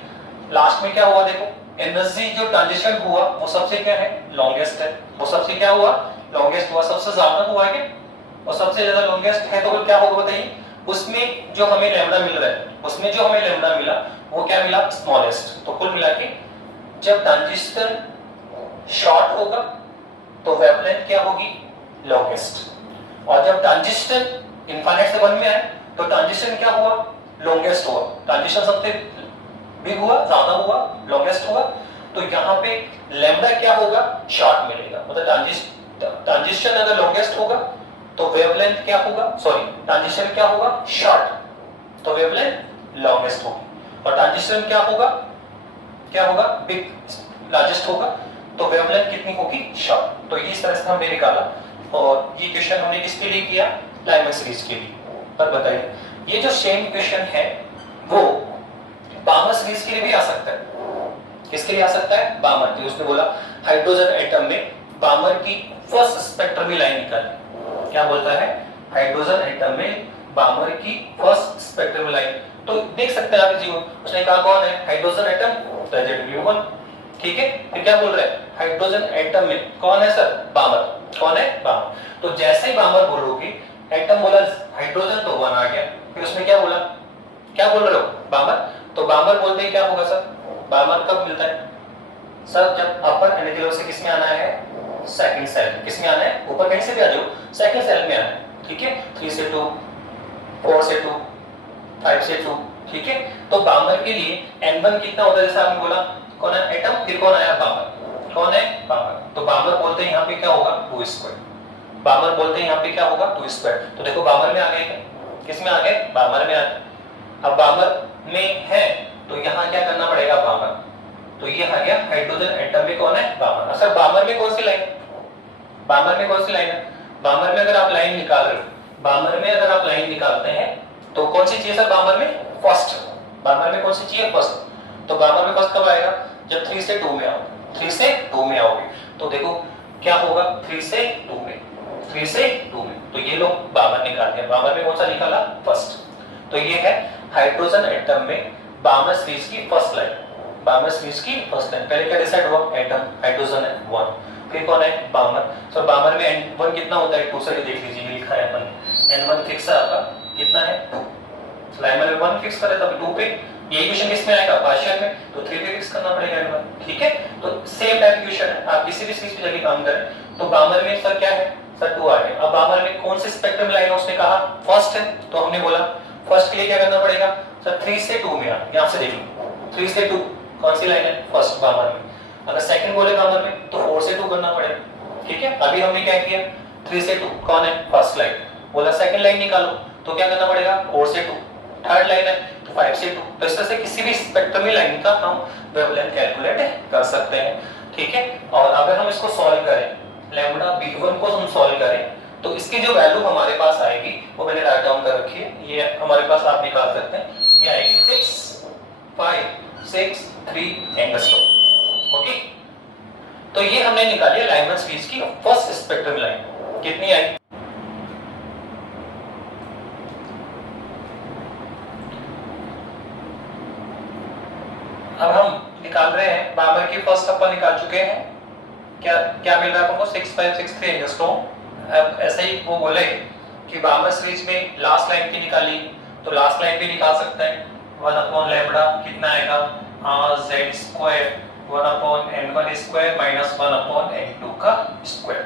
लास्ट में क्या हुआ, देखो एनर्जी जो ट्रांजिशन हुआ वो सबसे क्या है, लॉन्गेस्ट है, वो सबसे क्या हुआ, लॉन्गेस्ट हुआ, सबसे ज्यादा हुआ है क्या, और सबसे ज्यादा लॉन्गेस्ट है, तो क्या होगा बताइए, उसमें जो हमें लैम्डा मिल रहा है, उसमें जो हमें लैम्डा मिला वो क्या मिला, स्मॉलेस्ट। तो कुल मिला के जब ट्रांजिशन शॉर्ट होगा तो वेवलेंथ क्या होगी, लॉन्गेस्ट, और जब ट्रांजिशन इनफाइनाइट से 1 में आए तो ट्रांजिशन क्या हुआ, लॉन्गेस्ट हुआ, ट्रांजिशन सबसे बिग हुआ, ज्यादा हुआ, लॉन्गेस्ट हुआ, तो यहाँ पे लैम्डा क्या होगा, शॉर्ट मिलेगा। मतलब ट्रांजिशन अगर लॉन्गेस्ट होगा तो वेवलेंथ क्या होगा, सॉरी ट्रांजिशन क्या होगा, शॉर्ट, तो वेवलेंथ लॉन्गेस्ट होगी, और ट्रांजिशन क्या होगा, बिग, लार्जेस्ट होगा, तो वेवलेंथ कितनी होगी, शॉर्ट। तो इस तरह से हमने निकाला, और ये क्वेश्चन हमने किसके लिए किया, लाइमन सीरीज के लिए। पर बताइए ये जो सेम क्वेश्चन है वो बामर सीरीज के लिए भी आ सकता है, किसके लिए आ सकता है, बामर के। उसने बोला हाइड्रोजन एटम में बामर की फर्स्ट स्पेक्ट्रमी लाइन निकाल, क्या बोलता है, हाइड्रोजन एटम में बामर की फर्स्ट स्पेक्ट्रमी लाइन। तो देख सकते हैं आप जी, उसने कहा कौन है, हाइड्रोजन एटम, तो Z1, ठीक है, फिर क्या बोल रहे हैं, हाइड्रोजन एटम में कौन है सर, बामर, कौन है, बामर। तो जैसे ही बामर बोलोगे, एटम बोला हाइड्रोजन तो 1 आ गया, फिर उसने क्या बोला, क्या बोल रहे हो, बामर, तो बामर बोलते ही क्या होगा सर, बामर कब मिलता है सर, जब अपर एनर्जी लेवल से किसमें आना है, सेकंड सेल, किसमें आना है, ऊपर कहीं से भी आ जाओ, सेकंड सेल में आना है, ठीक है, 3 से 2, 4 से 2, 5 से 2, ठीक है। तो बामर के लिए N1 कितना होता है, जैसे आपने बोला कौन है, एटम, फिर कौन आया, बामर, कौन है, बामर, तो बामर बोलते हैं यहाँ पे क्या होगा, 2 स्क्वायर, बामर बोलते हैं यहाँ पे क्या होगा, 2 स्क्वायर। तो देखो बामर में आ गए, किसमें आ गए, बामर में आ गए। अब बामर में है तो यहाँ क्या करना पड़ेगा, बामर, तो ये आ गया हाइड्रोजन एटम में कौन है, बामर। अच्छा बामर में कौन सी लाइन, बामर में कौन सी लाइन है, बामर में अगर आप लाइन निकाल रहे हो, बामर में अगर आप लाइन निकालते हैं तो कौन सी चाहिए सर, बामर में फर्स्ट, बामर में कौन सी चाहिए, फर्स्ट। तो बामर में फर्स्ट कब आएगा, जब 3 से 2 में आओगे, 3 से 2 में आओगे, तो देखो क्या होगा, 3 से 2 में, 3 से 2 में, तो ये लोग बामर निकाल दिया, बामर में कौन सा निकाला, फर्स्ट। तो ये है हाइड्रोजन एटम में बामर सीरीज की फर्स्ट लाइन, बामर सीरीज की फर्स्ट लाइन। पहले क्या डिसाइड हुआ, एटम, हाइड्रोजन है 1, फिर कौन है, बामर। तो बामर में N1 कितना होता है, 2 से देख लीजिए, लिखा है अपन, N1 फिक्स है आपका, कितना है, 2, लाइमर में 1 फिक्स करे तब 2 पे, ये इक्वेशन किस में आएगा, पार्शियल में, तो 3 पे फिक्स करना पड़ेगा N1, ठीक है। तो सेम टाइप इक्वेशन है, आप किसी भी चीज पे जाके काम करें। तो बामर में सर क्या है, सर 2 आ गया। अब बामर में कौन सी स्पेक्ट्रम लाइन है, उसने कहा फर्स्ट है, तो हमने बोला फर्स्ट के लिए क्या करना पड़ेगा सर, 3 से 2 में, यहां से देखो 3 से 2 कौन सी लाइन है, फर्स्ट बामर में। अगर सेकंड बोले बामर में तो 4 से 2 करना पड़ेगा, ठीक है। अभी हमने क्या किया, 3 से 2 कौन है, फर्स्ट लाइन, बोला सेकंड लाइन निकालो, तो क्या करना पड़ेगा, 4 से 2, थर्ड लाइन है तो 5 से 2। तो इस तरह से किसी भी स्पेक्ट्रमी लाइन का हम वेवलेंथ कैलकुलेट कर सकते हैं, ठीक है। और अगर हम इसको सॉल्व करें, लैम्डा B1 को हम सॉल्व करें, तो इसकी जो वैल्यू हमारे पास आएगी वो मैंने राइट डाउन कर रखी है, ये हमारे पास आप निकाल सकते हैं, ये आएगी 6, 5, 6, 3 एंगस्ट्रॉम, ओके। तो ये हमने निकाली है लाइमन सीरीज की फर्स्ट स्पेक्ट्रम लाइन, कितनी आई? अब हम निकाल रहे हैं बाबर की फर्स्ट अपन निकाल चुके हैं, क्या क्या मिल रहा है हमको 6563 एंगस्ट्रॉम। अब ऐसे ही वो बोले कि बाबर सीरीज में लास्ट लाइन की निकाली, तो लास्ट लाइन भी निकाल सकते हैं 1 अपॉन लैम्बडा कितना आएगा z square 1 upon n1 square minus 1 upon n2 का स्क्वायर।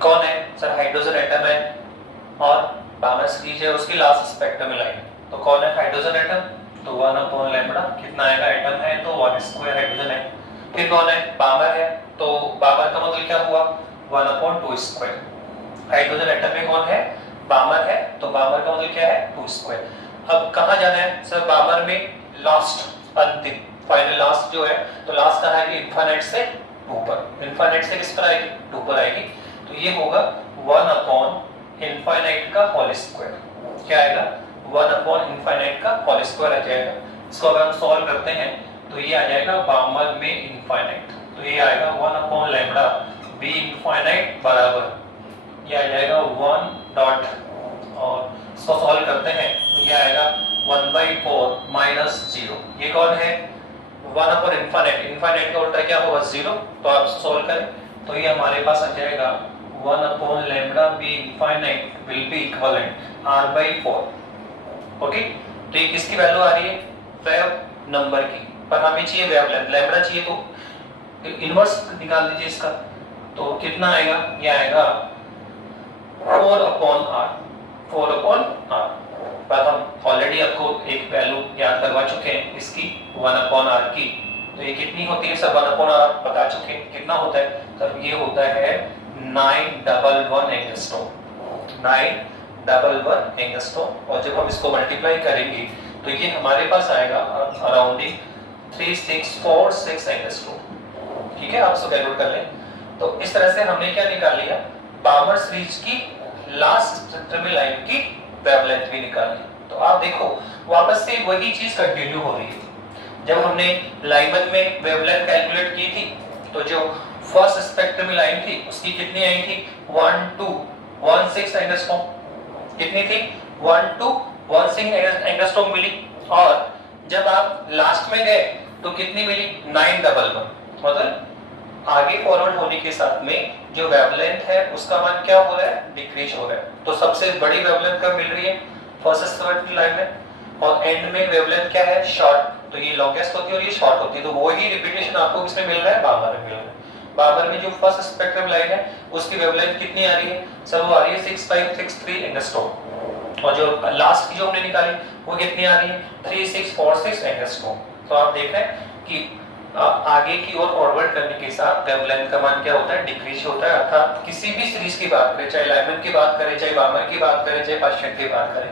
कौन है सर? हाइड्रोजन एटम है और बाबर सीरीज है उसकी लास्ट स्पेक्ट्रम लाइन, तो कौन है? हाइड्रोजन एटम, तो 1 अपॉन लैम्बडा कितना आएगा? एटम है तो 1 स्क्वायर हाइड्रोजन है। फिर कौन है? बाबर है, तो बाबर का मतलब क्या हुआ 1 अपॉन 2 स्क्वायर। हाइड्रोजन एटम में कौन है? बाबर है, तो बाबर का मतलब क्या है 2 स्क्वायर। अब कहां जाना है सर? बाबर में लास्ट अंतिम फाइनल लास्ट जो है, तो लास्ट कहां है? इनफाइनाइट से ऊपर। इनफाइनाइट से किस पर आएगी? 2 पर आएगी, तो ये होगा 1 अपॉन इनफाइनाइट का होल स्क्वायर। क्या आएगा? 1 अपॉन इनफाइनाइट का होल स्क्वायर आ जाएगा। इसको अगर हम सॉल्व करते हैं तो ये आ जाएगा बामर में इनफाइनाइट, तो ये आएगा 1 अपॉन लैम्बडा बी इनफाइनाइट बराबर ये आ जाएगा 1 डॉट, और इसको सॉल्व करते हैं तो ये आएगा 1/4 माइनस 0। ये कौन है? 1 अपॉन इनफाइनाइट, इनफाइनाइट का उल्टा क्या होगा? 0। तो आप सॉल्व करें तो ये हमारे पास आ जाएगा 1 upon lambda B infinite will be equivalent r/4। Okay, तो ये किसकी वैल्यू आ रही है? वेव नंबर की, पर हमें चाहिए वेवलेंथ, लैम्बडा चाहिए, तो इनवर्स निकाल दीजिए इसका, तो कितना आएगा? ये आएगा 4 अपॉन r, 4 अपॉन r। पर हम ऑलरेडी आपको एक वैल्यू याद करवा चुके हैं इसकी 1 अपॉन r की, तो ये कितनी होती है सर? 1 अपॉन r बता चुके हैं, कितना होता है सर? ये होता है 911 एंगस्ट्रॉम, 911 एंगस्ट्रॉम। और जब हम इसको मल्टीप्लाई करेंगे तो ये हमारे पास आएगा अराउंडिंग 3646 एंगस्ट्रॉम। ठीक है, आप सब कैलकुलेट कर लें। तो इस तरह से हमने क्या निकाल लिया? बामर सीरीज की लास्ट स्पेक्ट्रम लाइन की वेवलेंथ भी निकाल ली। तो आप देखो वापस से वही चीज कंटिन्यू हो रही है। जब हमने लाइमन में वेवलेंथ कैलकुलेट की थी तो जो फर्स्ट स्पेक्ट्रम लाइन थी उसकी कितनी आई थी? 1216 एंगस्ट्रॉम। कितनी थी? 1216 एंगस्ट्रॉम मिली। और जब आप लास्ट में गए तो कितनी मिली? 911। मतलब आगे फॉरवर्ड होने के साथ में जो वेवलेंथ है उसका मान क्या हो रहा है? डिक्रीज हो रहा है। तो सबसे बड़ी वेवलेंथ कब मिल रही है? फर्स्ट स्पेक्ट्रम लाइन में, और एंड में वेवलेंथ क्या है? शॉर्ट। तो ये लॉन्गेस्ट होती है और ये शॉर्ट होती है, तो वही रिपीटेशन आपको किसमें मिल रहा है? बाबर में मिल रहा है। बाबर में जो फर्स्ट स्पेक्ट्रम लाइन है उसकी वेवलेंथ कितनी आ रही है सर? वो आ रही है 6563 एंगस्ट्रॉम, और जो लास्ट की जो हमने निकाली वो कितनी आ रही है? 3646 एंगस्ट्रॉम। तो आप देख रहे हैं कि आगे की ओर फॉरवर्ड करने के साथ वेवलेंथ का मान क्या होता है? डिक्रीज होता है। अर्थात किसी भी सीरीज की बात करें, चाहे लाइमन की बात करें, चाहे बामर की बात करें, चाहे पाश्चेट की बात करें,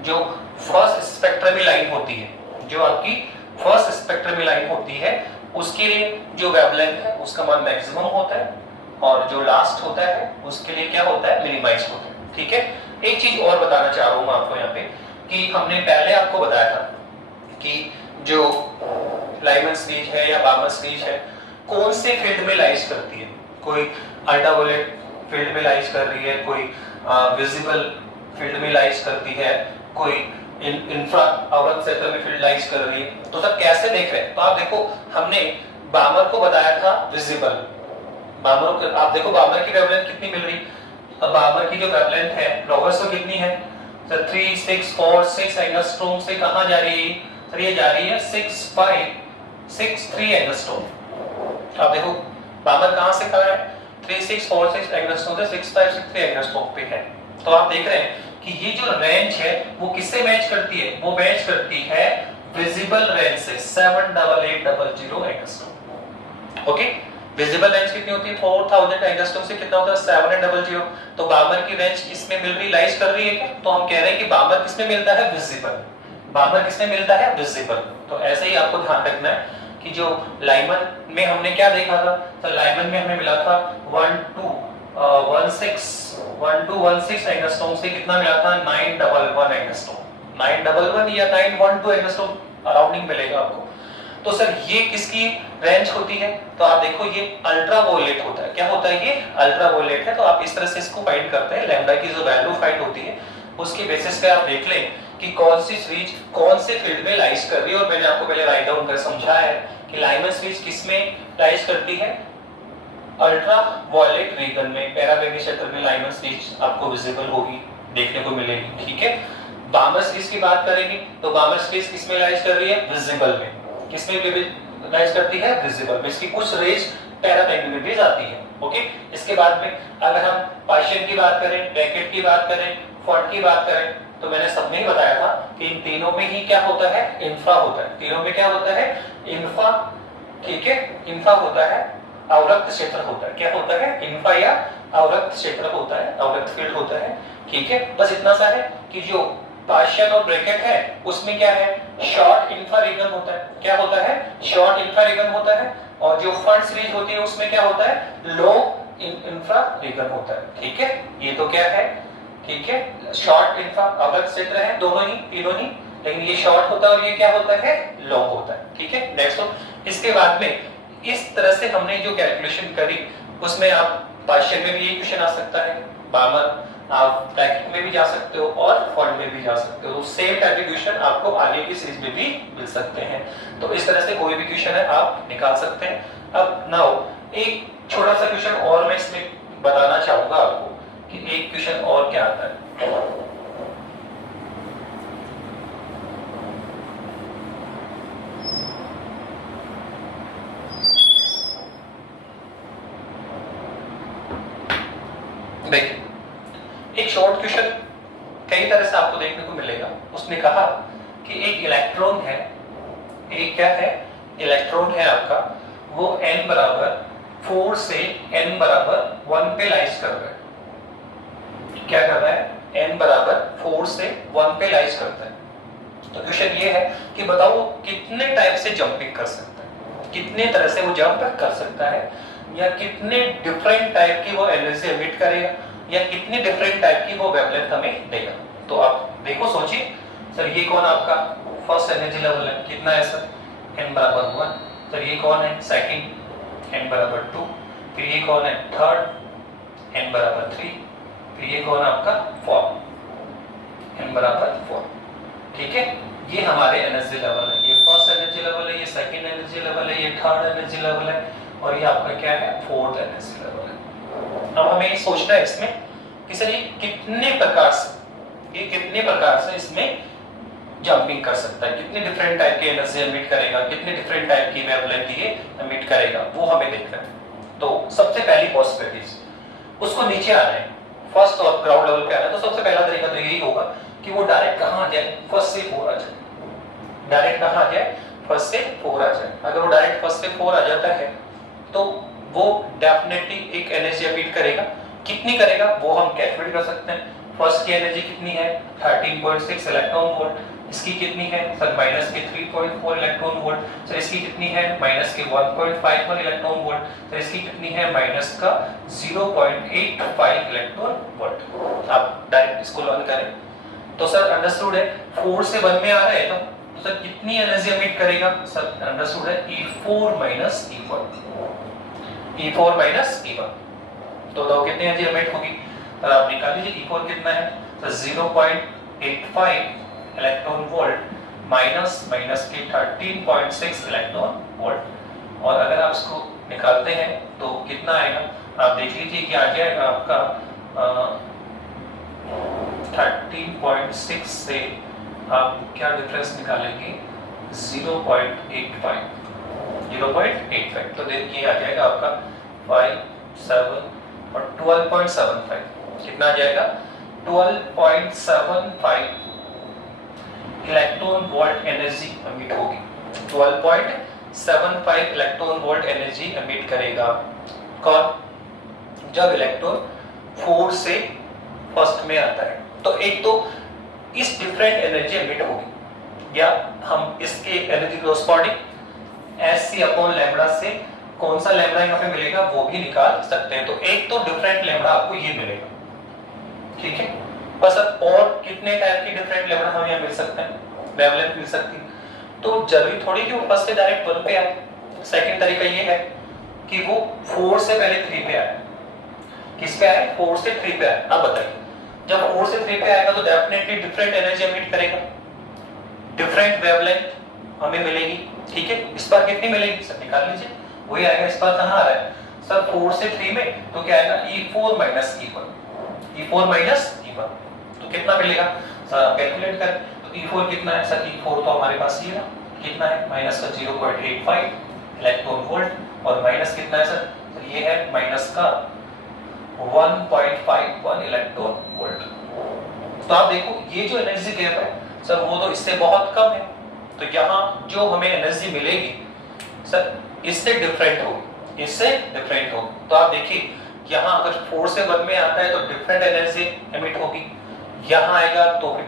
जो फर्स्ट स्पेक्ट्रम लाइन होती है, जो आपकी फर्स्ट स्पेक्ट्रम लाइन होती है उसके लिए जो वेवलेंथ है उसका मान मैक्सिमम होता है, और जो लास्ट होता है उसके लिए क्या होता है? मिनिमाइज होता है। ठीक है, एक चीज और बताना चाह रहा हूं मैं आपको यहाँ पे कि हमने पहले आपको बताया था कि जो लाइमन सीरीज है या बामर सीरीज है कौन से फील्ड में लाइज करती है? कोई अल्ट्रावायलेट फील्ड में लाइज कर रही है, कोई विजिबल फील्ड में लाइज करती है, कोई इंफ्रा आवर्त क्षेत्र में फील्ड लाइज कर रही है। तो सर कैसे देख रहे हैं? तो आप देखो हमने बामर को बताया था विजिबल। बामर को आप देखो बामर की वेवलेंथ कितनी मिल रही? अब बामर की जो वेवलेंथ है लोगस तो कितनी है सर? 3646 एंगस्ट्रॉम से कहां जा रही है सर? ये जा रही है 6563 एंगस्ट्रॉम। आप देखो बामर कहां से कहां है? 3646 एंगस्ट्रॉम से 6563 एंगस्ट्रॉम पे है। तो आप देख रहे हैं कि ये जो रेंज है वो किससे मैच करती है? वो मैच करती है विजिबल रेंज से 78800 एंगस्ट्रॉम। ओके, विजिबल रेंज कितनी होती है? 4000 एंगस्ट्रॉम से कितना होता है? 700। तो बामर की रेंज इसमें मिल रही, लाइज कर रही है क्या? तो हम कह रहे हैं कि बामर किसमें मिलता है? विजिबल। बामर किसमें मिलता है? विजिबल। तो ऐसे ही आपको ध्यान रखना है कि जो लाइमन में हमने क्या देखा था? तो लाइमन में हमें मिला था 1216 एंगस्ट्रॉम से कितना मिला था? 911 एंगस्ट्रॉम। 911 या 912 एंगस्ट्रॉम अराउंडिंग मिलेगा आपको। तो सर ये किसकी रेंज होती है? तो आप देखो ये अल्ट्रावायलेट होता है। क्या होता है? ये अल्ट्रावायलेट है। तो आप इस तरह से इसको फाइंड करते हैं, लैम्डा की जो वैल्यू फाइंड होती है उसकी बेसिस पे आप देख लें कि कौन सी स्विच कौन से फील्ड में लाइज कर रही है। और मैंने आपको पहले राइट डाउन कर समझाया है कि लाइमन स्विच किस में लाइज करती है? अल्ट्रावायलेट रीजन में, पैराबैंगनी क्षेत्र में लाइमन स्विच आपको विजिबल होगी, देखने को मिलेगी। ठीक है। बामर स्विच की बात करेंगे तो बामर स्विच किस में लाइज कर रही है? विजिबल में। किस में लाइज करती है? विजिबल में। इसकी कुछ रेंज पैराबैंगनी में भी जाती है। ओके। इसके बाद में अगर हम पार्शियन की बात करें, ब्रैकेट की बात करें, फॉन्ट की बात करें, तो मैंने सब में ही बताया था कि इन तीनों में ही क्या होता है? इंफ्रा होता है। तीनों में क्या होता है? इंफ्रा। ठीक है। इंफ्रा होता है, अवरक्त क्षेत्र होता है। क्या होता है? इंफ्रा या अवरक्त क्षेत्र होता है, अवरक्त फील्ड होता है। ठीक है। बस इतना सा है कि जो पार्शियल और ब्रैकेट है उसमें क्या है? शॉर्ट इंफ्रा रीजन होता है। क्या होता है? शॉर्ट इंफ्रा रीजन होता है। और जो फंड सीरीज होती है उसमें क्या होता है? लो इंफ्रा रीजन होता है। ठीक है। ये तो क्या है? ठीक है। शॉर्ट इंफ्रा अवरक्त क्षेत्र है, दोनों ही, तीनों ही, लेकिन ये शॉर्ट होता है और ये क्या होता है? लॉन्ग होता है। ठीक है। नेक्स्ट, इसके बाद में इस तरह से हमने जो कैलकुलेशन करी उसमें आप पार्शियल में भी ये क्वेश्चन आ सकता है, बामर आप ब्रैकेट में भी जा सकते हो और फॉन्ट में भी जा सकते हो। सेम टाइप के क्वेश्चन आपको आगे की सीरीज में भी मिल सकते हैं। तो इस तरह से कोई भी क्वेश्चन है आप निकाल सकते हैं। अब नाउ एक छोटा सा क्वेश्चन और मैं इसमें बताना चाहूंगा आपको कि एक क्वेश्चन और क्या आता है। देखिए, एक शॉर्ट क्वेश्चन कई तरह से आपको देखने को मिलेगा। उसने कहा कि एक इलेक्ट्रॉन है, एक क्या है? इलेक्ट्रॉन है आपका, वो n बराबर 4 से n बराबर 1 पे लाइज कर रहा है। क्या कर रहा है? n बराबर 4 से 1 पे लाइज करता है। तो क्वेश्चन ये है कि बताओ कितने टाइप से जंपिंग कर सकता है, कितने तरह से वो जंप कर सकता है, या कितने डिफरेंट टाइप की वो एनर्जी एमिट करेगा, या कितनी डिफरेंट टाइप की वो वेवलेंथ हमें देगा। तो आप देखो, सोचिए सर, ये कौन आपका फर्स्ट एनर्जी लेवल है? कितना है सर? n बराबर 1। सर ये कौन है? सेकंड, n बराबर 2। फिर ये कौन है? थर्ड, n बराबर 3। फिर ये कौन आपका? फोर्थ, n बराबर 4। ठीक है। ये हमारे एनर्जी लेवल है। ये फर्स्ट एनर्जी लेवल है, ये सेकंड एनर्जी लेवल है, ये थर्ड एनर्जी लेवल है, और ये आपका क्या है? फोर्थ एनर्जी लेवल है। अब हमें ये सोचना है इसमें कि सर ये कितने प्रकार से इसमें जंपिंग कर सकता है, कितने डिफरेंट टाइप के एनर्जी एमिट करेगा, कितने डिफरेंट टाइप की वेवलेंथ ये एमिट करेगा, वो हमें देखना है। तो सबसे पहली पॉसिबिलिटीज, उसको नीचे आना है, फर्स्ट और ग्राउंड लेवल पे आना है। तो सबसे पहला तरीका तो यही होगा कि वो डायरेक्ट कहां आ जाए? फर्स्ट से 4 आ जाए। डायरेक्ट कहां आ जाए? फर्स्ट से 4 आ जाए। अगर वो डायरेक्ट फर्स्ट से 4 आ जाता है तो वो डेफिनेटली एक एनर्जी एमिट करेगा। कितनी करेगा वो हम कैलकुलेट कर सकते हैं। फर्स्ट की एनर्जी कितनी है? 13.6 इलेक्ट्रॉन वोल्ट। इसकी कितनी है? सर माइनस के 3.4 इलेक्ट्रॉन वोल्ट। सर इसकी कितनी है? माइनस के 1.51 इलेक्ट्रॉन वोल्ट। सर इसकी कितनी है? माइनस का 0.85 इलेक्ट्रॉन वोल्ट। आप डायरेक्ट इसको लर्न करें तो सर अंडरस्टूड है 4 से 1 में आ रहा है तो सर कितनी एनर्जी एमिट करेगा? सर अंडरस्टूड है E4 minus E1, E4 minus E1। तो दो कितनी एनर्जी एमिट होगी? सर आप निकाल लीजिए E4 कितना है? सर 0.85 इलेक्ट्रॉन वोल्ट माइनस के 13.6 इलेक्ट्रॉन वोल्ट। और अगर आप इसको निकालते हैं तो कितना आएगा? आप देख लीजिए कि आ जाएगा आपका 13.6 से आप क्या डिफरेंस निकालेंगे? 0.85। तो देखिए आ जाएगा आपका 5, 7 और 12.75। कितना आ जाएगा? 12.75 इलेक्ट्रॉन वोल्ट एनर्जी एमिट होगी। 12.75 इलेक्ट्रॉन वोल्ट एनर्जी एमिट करेगा कौन? जब इलेक्ट्रॉन 4 से फर्स्ट में आता है। तो एक तो इस डिफरेंट एनर्जी एमिट होगी, या हम इसके energy corresponding SC upon lambda से कौन सा लैम्बडा यहाँ पे मिलेगा वो भी निकाल सकते हैं। तो एक तो डिफरेंट लैम्बडा आपको ये मिलेगा। ठीक है। बस और कितने टाइप की डिफरेंट लैम्बडा हमें यहाँ मिल सकते हैं? वेवलेंथ मिल सकती है। तो जरूरी थोड़ी कि वो फर्स्ट से डायरेक्ट 1 पे आए। सेकंड तरीका ये है कि वो 4 से पहले 3 पे आए। किस पे आए? 4 से 3 पे आए। अब बताइए, जब 4 से 3 पे आएगा तो डेफिनेटली डिफरेंट एनर्जी एमिट करेगा, डिफरेंट वेवलेंथ हमें मिलेगी। ठीक है, इस पर कितनी मिलेगी सर निकाल लीजिए, वही आएगा। इस पर कहां आ रहा है सर 4 से 3 में, तो क्या आएगा E4 minus E1, E4 minus E1, तो कितना मिलेगा सर कैलकुलेट करें। तो E4 कितना है सर? E4 तो हमारे पास ये है, कितना है माइनस का 0.85 इलेक्ट्रॉन वोल्ट, और माइनस कितना है सर? तो ये है माइनस का 1.51 इलेक्ट्रॉन वोल्ट। तो आप देखो ये जो एनर्जी गैप है सर वो तो इससे बहुत कम है, तो यहाँ जो हमें एनर्जी मिलेगी सर इससे डिफरेंट होगी, इससे डिफरेंट होगी। तो आप देखिए यहाँ अगर 4 से 1 में आता है तो डिफरेंट एनर्जी एमिट होगी, यहाँ आएगा तो फिर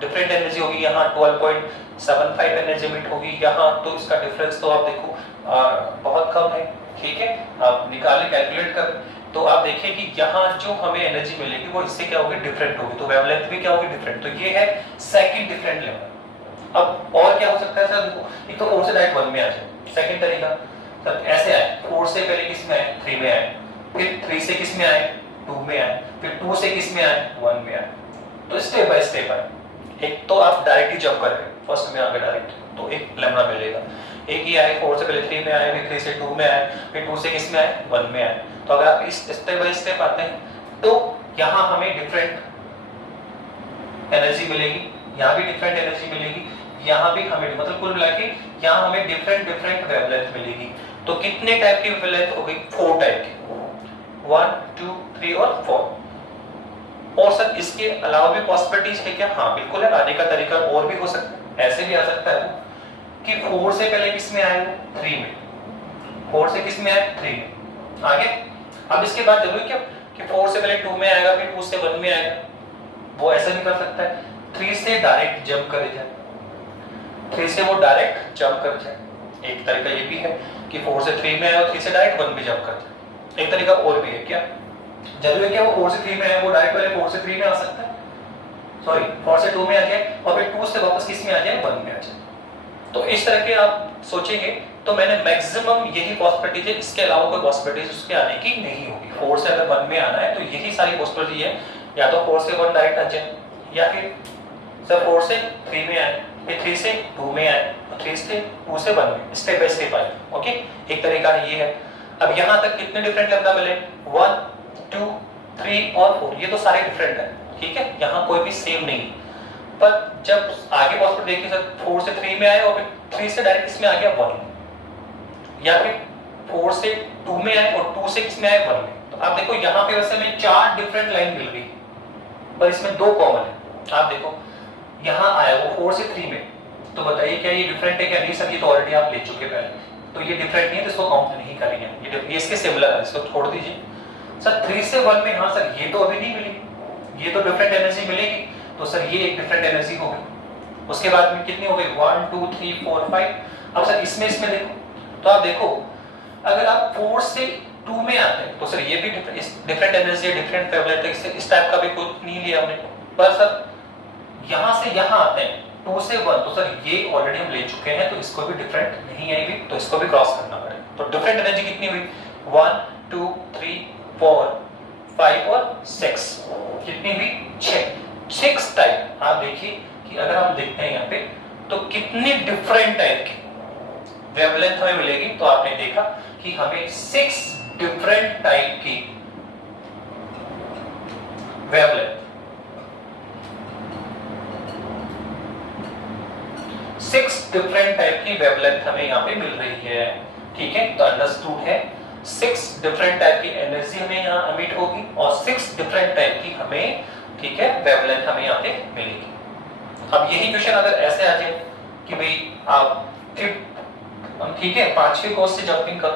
डिफरेंट एनर्जी होगी, यहाँ 12.75 एनर्जी एमिट होगी यहाँ, तो इसका डिफरेंस तो आप देखो बहुत कम है। ठीक है, आप निकालें कैलकुलेट कर, तो आप देखिए कि यहाँ जो हमें एनर्जी मिलेगी वो इससे क्या होगी डिफरेंट होगी, तो वेवलेंथ भी क्या होगी डिफरेंट। तो ये है सेकंड डिफरेंट लेवल। अब और क्या हो सकता है सर? देखो एक तो 4 से डायरेक्ट 1 में आ जाए, सेकंड तरीका सर ऐसे आए, 4 से पहले किस में आए? 3 में आए, फिर 3 से किस में आए? 2 में आए, फिर 2 से किस में आए? 1 में आए। तो स्टेप बाय स्टेप आए। एक तो आप डायरेक्टली जंप कर रहे हैं, फर्स्ट में आ गए डायरेक्ट तो एक लेमड़ा मिलेगा, एक ही आए 4 से पहले 3 में आए, फिर 3 से 2 में आए, फिर 2 से किस में आए? 1 में आए। तो अगर आप इस स्टेप बाय स्टेप आते हैं तो यहाँ हमें डिफरेंट एनर्जी मिलेगी, यहाँ भी डिफरेंट एनर्जी मिलेगी, यहाँ भी हमें मतलब कुल मिला के यहाँ हमें डिफरेंट डिफरेंट वेवलेंथ मिलेगी। तो कितने टाइप की वेवलेंथ हो गई? 4 टाइप की, 1 2 3 और 4। और सर इसके अलावा भी पॉसिबिलिटीज है क्या? हाँ बिल्कुल है, आने का तरीका और भी हो सकता है। ऐसे भी आ सकता है कि 4 से पहले किस में आए? 3 में, 4 से किस में आए? 3 में आगे। अब इसके बाद जरूरी क्या कि 4 से पहले 2 में आएगा, फिर 2 से 1 में आएगा, वो ऐसा भी कर सकता है। 3 से डायरेक्ट जंप कर जाए, 3 से वो डायरेक्ट जंप कर जाए। एक तरीका ये भी है कि 4 से 3 में आए और 3 से डायरेक्ट 1 में जंप कर जाए। एक तरीका और भी है, क्या जरूरी है क्या वो 4 से 3 में है वो डायरेक्ट पहले 4 से 3 में आ सकता है, सॉरी 4 से 2 में आ जाए और फिर 2 से वापस किस में आ जाए? 1 में आ जाए। तो इस तरह के आप सोचेंगे तो मैंने मैक्सिमम यही पॉसिबिलिटीज है, इसके अलावा कोई पॉसिबिलिटीज उसके आने की नहीं होगी। 4 से अगर 1 में आना है तो यही सारी पॉसिबिलिटी है, या तो 4 से 1 डायरेक्ट आ जाए, या फिर सर 4 से 3 में आए, फिर 3 से 2 में आए, और 3 से 2 से 1 में, स्टेप बाय स्टेप आए। ओके, एक तरीका ये है। अब यहाँ तक कितने डिफरेंट लैम्डा मिले? 1 2 3 और 4, ये तो सारे डिफरेंट है। ठीक है, यहाँ कोई भी सेम नहीं। पर जब आगे पॉसिबिलिटी देखिए सर 4 से 3 में आए और फिर 3 से डायरेक्ट इसमें आ गया 1, या फिर 4 से 2 में आए और 2 से किसमें आए? 1 में। तो आप देखो यहाँ पे वैसे में 4 डिफरेंट लाइन मिल गई, पर इसमें 2 कॉमन है। आप देखो यहाँ आया वो 4 से 3 में, तो बताइए क्या ये डिफरेंट है क्या? नहीं सर, ये तो ऑलरेडी आप ले चुके पहले, तो ये डिफरेंट नहीं है, तो इसको काउंट नहीं करेंगे, ये इसके सिमिलर है, इसको छोड़ दीजिए। सर 3 से 1 में, हाँ सर ये तो अभी नहीं मिली, ये तो डिफरेंट एनर्जी मिलेगी, तो सर ये एक डिफरेंट एनर्जी हो गई। उसके बाद में कितनी हो गई? 1 2 3 4 5। अब सर इसमें देखो, तो आप देखो अगर आप 4 से 2 में आते हैं तो सर ये भी डिफरेंट एनर्जी, डिफरेंट वेवलेंथ है, इस टाइप का भी कुछ नहीं लिया हमने। पर सर यहाँ से यहाँ आते हैं 2 से 1, तो सर ये ऑलरेडी हम ले चुके हैं, तो इसको भी डिफरेंट नहीं आएगी, तो इसको भी क्रॉस करना पड़ेगा। तो डिफरेंट एनर्जी कितनी हुई? 1 2 3 4 5 और 6, कितनी हुई? 6 टाइप। आप देखिए कि अगर हम देखते हैं यहाँ पे तो कितनी डिफरेंट टाइप की वेवलेंथ हमें मिलेगी। तो आपने देखा कि हमें 6 डिफरेंट टाइप की वेवलेंथ, 6 डिफरेंट टाइप की वेवलेंथ हमें यहाँ पे मिल रही है। ठीक है, तो अंडरस्टूड है 6 डिफरेंट टाइप की एनर्जी हमें यहाँ एमिट होगी और 6 डिफरेंट टाइप की हमें, ठीक है, वेवलेंथ हमें यहाँ पे मिलेगी। अब यही क्वेश्चन अगर ऐसे आ जाए कि भाई आप ठीक है 5वें कोर्स से जंपिंग कर,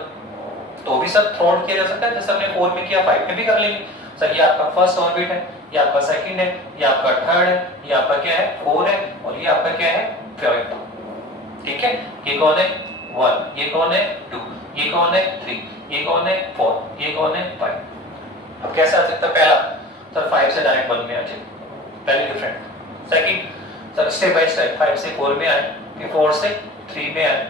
तो भी सर थ्रोड किया जा सकता है, जैसे हमने 4 में किया 5 में भी कर लेंगे। सर ये आपका फर्स्ट ऑर्बिट है, ये आपका सेकंड है, ये आपका थर्ड है, ये आपका क्या है 4 है, और ये आपका क्या है 5। ठीक है, ये कौन है 1, ये कौन है 2, ये कौन है 3, ये कौन है 4, ये कौन है 5। अब कैसे आ सकता है? पहला सर 5 से डायरेक्ट 1 में आ जाए, पहले different. Second sir step by step 5 से 4 में आए, फिर 4 से 3 में आए,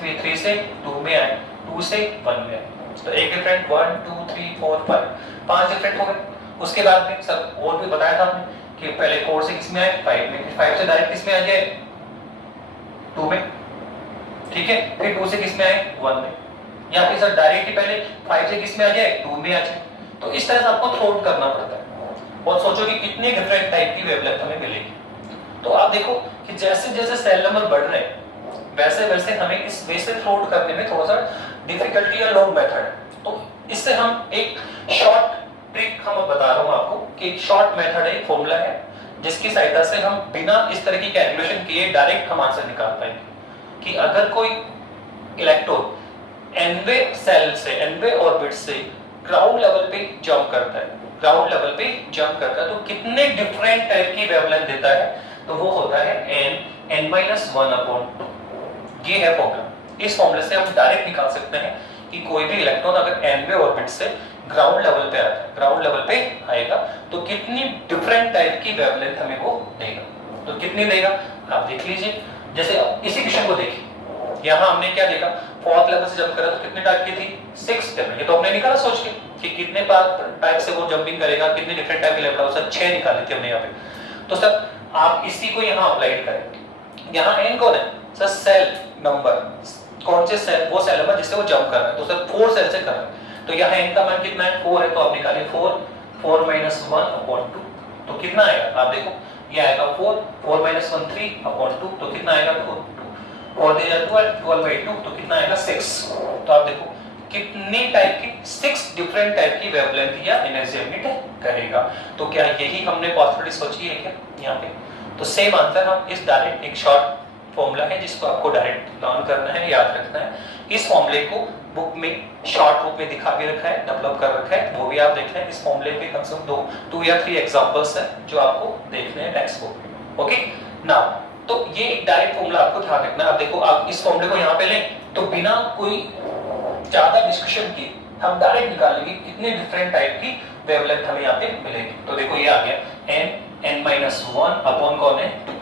फिर 3 से 2 में आए, 2 से 1 में आए। तो एक डिफरेंट 1 2 3 4 5 5 डिफरेंट हो गए। उसके बाद में सब और भी बताया था आपने कि पहले 4 से किस में आए 5 में, फिर 5 से डायरेक्ट किस में आ जाए 2 में, ठीक है, फिर 2 से किस में आए 1 में, या फिर सर डायरेक्टली पहले 5 से किस में आ जाए 2 में आ जाए। तो इस तरह से आपको थ्रोट करना पड़ता है और सोचो कि कितने डिफरेंट टाइप की वेवलेंथ हमें मिलेगी। तो आप देखो कि जैसे जैसे सेल नंबर बढ़ रहे हैं वैसे वैसे हमें इस वे से थ्रोट करने में थोड़ा सा डिफिकल्टी या लॉन्ग मेथड है। तो इससे हम एक शॉर्ट ट्रिक हम बता रहा हूं आपको कि एक शॉर्ट मेथड है, फॉर्मूला है जिसकी सहायता से हम बिना इस तरह की कैलकुलेशन किए डायरेक्ट हम आंसर निकाल पाएंगे कि अगर कोई इलेक्ट्रॉन nवे सेल से nवे ऑर्बिट से ग्राउंड लेवल पे जंप करता है, ग्राउंड लेवल पे जंप करता है तो कितने डिफरेंट टाइप की वेवलेंथ देता है, तो वो होता है n-1/2। ये है फॉर्मूला। इस फॉर्मूले से हम डायरेक्ट निकाल सकते हैं कि कोई भी इलेक्ट्रॉन अगर nवे ऑर्बिट से ग्राउंड लेवल पे आता है, ग्राउंड लेवल पे आएगा तो कितनी डिफरेंट टाइप की वेवलेंथ हमें वो देगा। तो कितनी देगा आप देख लीजिए। जैसे इसी क्वेश्चन को देखिए, यहाँ हमने क्या देखा, 4th लेवल से जंप करा तो कितने टाइप की थी 6 लेवल। ये तो हमने निकाला सोच के कि कितने टाइप से वो जंपिंग करेगा, कितने डिफरेंट टाइप के लेवल है, सर 6 निकाले थे हमने यहाँ पे। तो सर आप इसी को यहाँ अप्लाई करें। यहाँ n कौन है सर, सेल नंबर, कौन से सेल, वो सेल नंबर जिससे वो जंप कर रहा है। तो सर 4 सेल से कर रहा है तो यहाँ n का मान कितना है 4 है, तो आप निकालिए 4 1/2 तो कितना आएगा आप देखो, ये आएगा 4 1 3/2 तो कितना आएगा 2 और 12/2 तो कितना आएगा 6। तो आप देखो कितनी टाइप की 6 डिफरेंट टाइप की वेवलेंथ या एनर्जी एमिट करेगा। तो क्या यही हमने पॉसिबिलिटी सोची है क्या यहाँ पे। तो सेम आंसर हम इस डायरेक्ट एक शॉर्ट फॉर्मूला है जिसको आपको डायरेक्ट लर्न करना है, याद रखना है। इस फॉर्मूले को बुक में शॉर्ट बुक में दिखा भी रखा है, डेवलप कर रखा है, वो भी आप देख लें। इस फॉर्मूले पे कम से कम 2 या 3 एग्जांपल्स हैं जो आपको देखने हैं टेक्स्ट बुक में। ओके नाउ, तो ये एक डायरेक्ट फॉर्मूला आपको ध्यान रखना है। आप देखो, आप इस फॉर्मूले को यहाँ पे लें तो बिना कोई ज्यादा डिस्कशन किए हम डायरेक्ट निकाल लेंगे कितने डिफरेंट टाइप की वेवलेंथ हमें यहाँ पे मिलेगी। तो देखो ये आ गया n-1 अपॉन कौन है 2,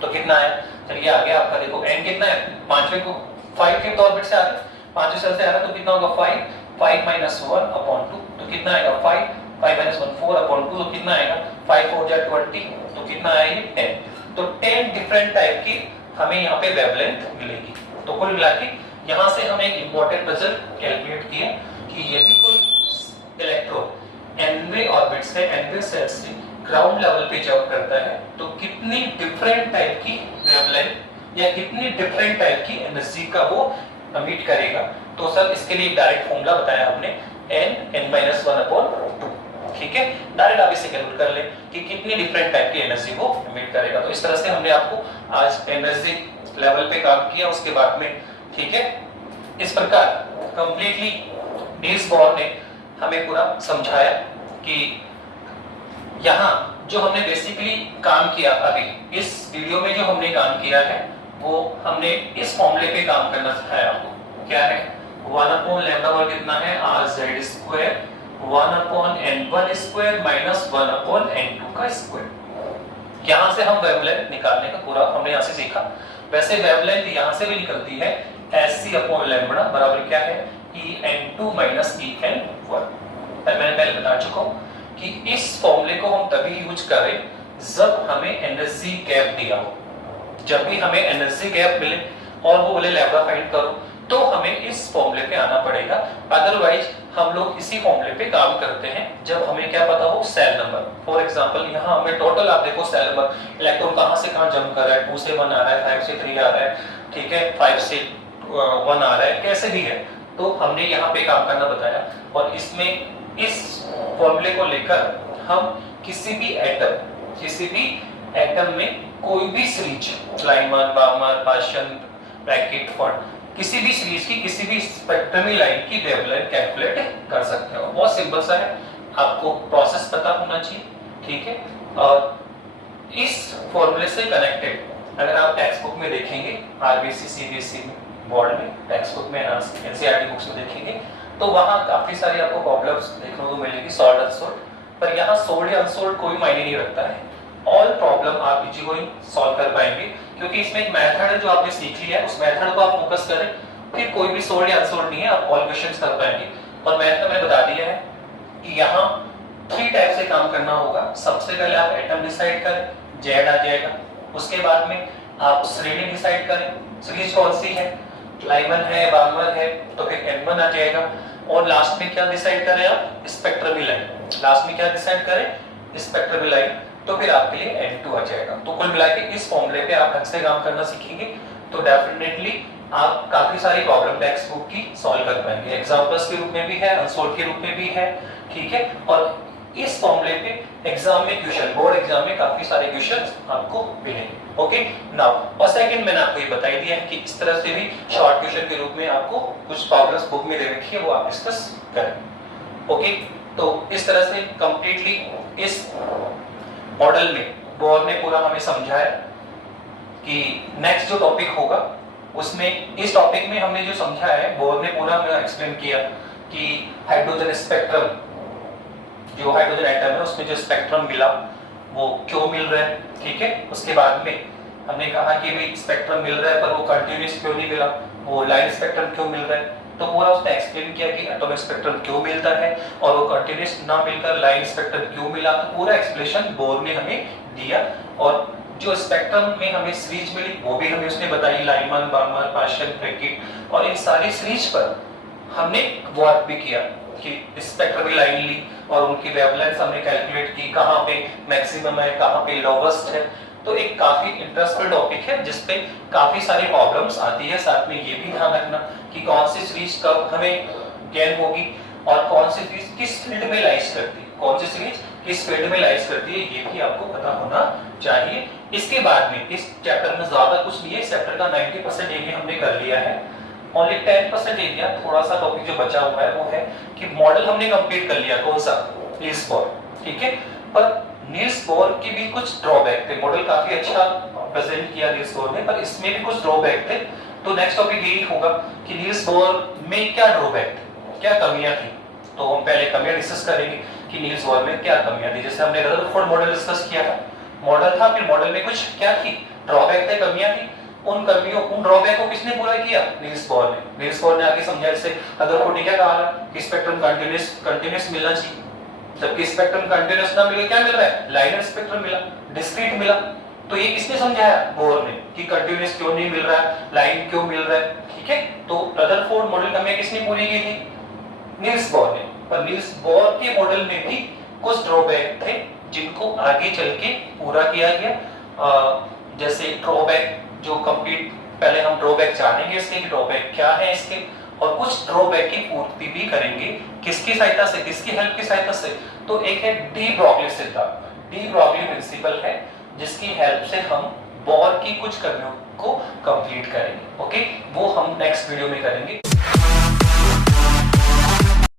तो कितना है, चलिए आ गया आपका। देखो n कितना है, पांचवें को 5 ऑर्बिट से आ रहा है, पांचवें सेल से आ रहा है तो कितना होगा 5 1/2 तो कितना आएगा 5 1 4/2 तो कितना आएगा 5 4 जा 20 तो कितना आएगी 10। तो 10 डिफरेंट टाइप की हमें यहाँ पे वेवलेंथ मिलेगी। तो कुल मिला के यहाँ से हम एक इंपॉर्टेंट रिजल्ट कैलकुलेट किया कि यदि कोई इलेक्ट्रॉन nवे ऑर्बिट से nवे सेल से ग्राउंड लेवल पे जंप करता है तो कितनी डिफरेंट टाइप की वेवलेंथ या कितनी डिफरेंट टाइप की एनर्जी का वो एमिट करेगा। तो सर इसके लिए डायरेक्ट फॉर्मूला बताया हमने n-1/2, ठीक है। डायरेक्ट आप इसे कैलकुलेट कर ले कि कितनी डिफरेंट टाइप की एनर्जी वो एमिट करेगा। तो इस तरह से हमने आपको आज एनर्जी लेवल पे काम किया उसके बाद में, ठीक है। इस प्रकार कंप्लीटली नील्स बोर ने हमें पूरा समझाया कि यहाँ जो हमने बेसिकली काम किया अभी इस वीडियो में, जो हमने काम किया है वो हमने इस फॉर्मूले पे काम करना सिखाया आपको। क्या है 1/λ कितना है rz², 1/n1² माइनस 1/n2 का स्क्वायर। यहाँ से हम वेवलेंथ निकालने का पूरा हमने यहाँ से सीखा। वैसे वेवलेंथ यहाँ से भी निकलती है Sc/λ बराबर क्या है En2 माइनस En1। मैंने पहले बता चुका हूँ कि इस फॉर्मूले को हम तभी यूज करें जब हमें एनर्जी गैप दिया हो। जब भी हमें एनर्जी गैप मिले और वो बोले लैम्डा फाइंड करो तो हमें इस फॉर्मूले पे आना पड़ेगा। अदरवाइज हम लोग इसी फॉर्मूले पे काम करते हैं जब हमें क्या पता हो सेल नंबर। फॉर एग्जांपल यहाँ हमें टोटल आप देखो सेल नंबर, इलेक्ट्रॉन कहाँ से कहाँ जंप कर रहा है, 2 से 1 आ रहा है, 5 से 3 आ रहा है, ठीक है, 5 से 1 आ रहा है, कैसे भी है। तो हमने यहाँ पे काम करना बताया और इसमें इस फॉर्मूले को लेकर हम किसी भी एटम में कोई भी series lineman, Barmer, Paschen, bracket, font, किसी भी सीरीज की किसी भी स्पेक्ट्रमी लाइन की वेवलेंथ कैलकुलेट कर सकते हो। बहुत सिंपल सा है, आपको प्रोसेस पता होना चाहिए, ठीक है। और इस फॉर्मूले से कनेक्टेड अगर आप टेक्स्ट बुक में देखेंगे, आरबीसी सीबीएसई बोर्ड में टेक्स्ट बुक में, एनसीईआरटी बुक्स में देखेंगे तो वहां काफी सारी आपको प्रॉब्लम्स देखने को मिलेगी, सॉल्व अनसॉल्व। पर यहाँ सोल्ड या अनसोल्ड कोई मायने नहीं रखता है। ऑल प्रॉब्लम आप इजी गोइंग सॉल्व कर पाएंगे, क्योंकि इसमें एक मेथड है जो आपने सीख लिया है, उस मेथड को आप फोकस करें, फिर कोई भी सोल्ड या अनसोल्ड नहीं है, आप ऑल क्वेश्चंस कर पाएंगे। और मैंने तुम्हें बता दिया है कि यहाँ 3 टाइप से काम करना होगा। सबसे पहले आप एटम डिसाइड करें, जेड आ जाएगा। उसके बाद में आप श्रेणी डिसाइड करें, सीरीज कौन सी है, लाइमन है, बार्मर है, तो फिर N1 आ जाएगा। और लास्ट में क्या डिसाइड करें आप, स्पेक्ट्रमी लाइन। लास्ट में क्या डिसाइड करें, स्पेक्ट्रमी लाइन, तो फिर आपके लिए N2 आ जाएगा। तो कुल मिला के इस फॉर्मूले पे आप ढंग से काम करना सीखेंगे तो डेफिनेटली आप काफी सारी प्रॉब्लम टेक्स्ट बुक की सॉल्व कर पाएंगे। एग्जाम्पल्स के रूप में भी है, अनसोल्व के रूप में भी है, ठीक है। और इस फॉर्मूले पे एग्जाम में क्वेश्चन, बोर्ड एग्जाम में काफी सारे क्वेश्चंस आपको मिलेंगे। ओके नाउ, और सेकंड मैंने आपको ये बता ही दिया है कि इस तरह से भी शॉर्ट क्वेश्चन के रूप में आपको कुछ प्रॉब्लम्स बुक में दे रखी है, वो आप डिस्कस करें। ओके, तो इस तरह से कंप्लीटली इस मॉडल में बोर्ड ने पूरा हमें समझाया कि नेक्स्ट जो टॉपिक होगा उसमें, इस टॉपिक में हमने जो समझा है बोर्ड ने पूरा हमें एक्सप्लेन किया कि हाइड्रोजन स्पेक्ट्रम, जो हाइड्रोजन एटम है उसमें जो स्पेक्ट्रम मिला वो क्यों मिल रहा है, ठीक है। उसके बाद में हमने कहा कि भाई स्पेक्ट्रम मिल रहा है पर वो कंटीन्यूअस क्यों नहीं मिला, वो लाइन स्पेक्ट्रम क्यों मिल रहा है, तो पूरा उसने एक्सप्लेन किया कि एटॉमिक स्पेक्ट्रम क्यों मिलता है और वो कंटीन्यूअस ना मिलकर लाइन स्पेक्ट्रम क्यों मिला। तो पूरा एक्सप्लेनेशन बोर्ड ने हमें दिया। और जो स्पेक्ट्रम में हमें सीरीज मिली वो भी हमें उसने बताई, लाइमन, बार्मर, पार्शियल, ब्रैकेट, और इन सारी सीरीज पर हमने वर्क भी किया कि स्पेक्ट्रम लाइन ली और उनकी वेवलेंथ हमने कैलकुलेट की, कहाँ पे मैक्सिमम है, कहाँ पे लोवेस्ट है। तो एक काफी इंटरेस्टिंग टॉपिक है जिसपे काफी सारी प्रॉब्लम्स आती है। साथ में ये भी ध्यान रखना कि कौन सी सीरीज कब हमें गेन होगी और कौन सी सीरीज किस फील्ड में लाइज करती है, कौन सी सीरीज किस फील्ड में लाइज करती है, ये भी आपको पता होना चाहिए। इसके बाद में इस चैप्टर में ज्यादा कुछ नहीं है, इस चैप्टर का 90% एरिया हमने कर लिया है। ओनली 10% एरिया, थोड़ा सा टॉपिक जो बचा हुआ है वो है कि मॉडल हमने कंप्लीट कर लिया, कौन सा, नील्स बोर, ठीक है। पर नील्स बोर की भी कुछ ड्रॉबैक थे, मॉडल काफी अच्छा प्रेजेंट किया नील्स बोर ने, पर इसमें भी कुछ ड्रॉबैक थे। तो नेक्स्ट टॉपिक यही होगा कि नील्स बोर में क्या ड्रॉबैक थे, क्या कमियां थी। तो हम पहले कमियां डिस्कस करेंगे कि नील्स बोर में क्या कमियां थी। जैसे हमने रदरफोर्ड मॉडल डिस्कस किया था, मॉडल था, फिर मॉडल में कुछ क्या थी, ड्रॉबैक थे, कमियां थी। उन कमियों, उन ड्रॉबैक को किसने पूरा किया, नील्स बोर ने। नील्स बोर ने आगे समझा, जैसे रदरफोर्ड ने क्या कहा कि स्पेक्ट्रम कंटीन्यूअस मिलना चाहिए, जबकि स्पेक्ट्रम कंटीन्यूअस ना मिले क्या मिल रहा है, लाइनर स्पेक्ट्रम मिला, डिस्क्रीट मिला। तो ये किसने समझाया, बोर ने, कि कंटीन्यूअस क्यों नहीं मिल रहा है, लाइन क्यों मिल रहा है, ठीक है। तो रदरफोर्ड मॉडल कमियां किसने पूरी की थी, नील्स बोर ने। पर नील्स बोर के मॉडल में भी कुछ ड्रॉबैक थे जिनको आगे चल के पूरा किया गया। जैसे ड्रॉबैक जो कंप्लीट, पहले हम ड्रॉबैक जानेंगे इसके ड्रॉबैक क्या है इसके, और कुछ ड्रॉबैक की पूर्ति भी करेंगे। किसकी सहायता से, किसकी हेल्प की सहायता से, तो एक है डी ब्रॉगली सिद्धांत, डी ब्रॉगली प्रिंसिपल है जिसकी हेल्प से हम बोर की कुछ कमियों को कंप्लीट करेंगे। ओके, वो हम नेक्स्ट वीडियो में करेंगे।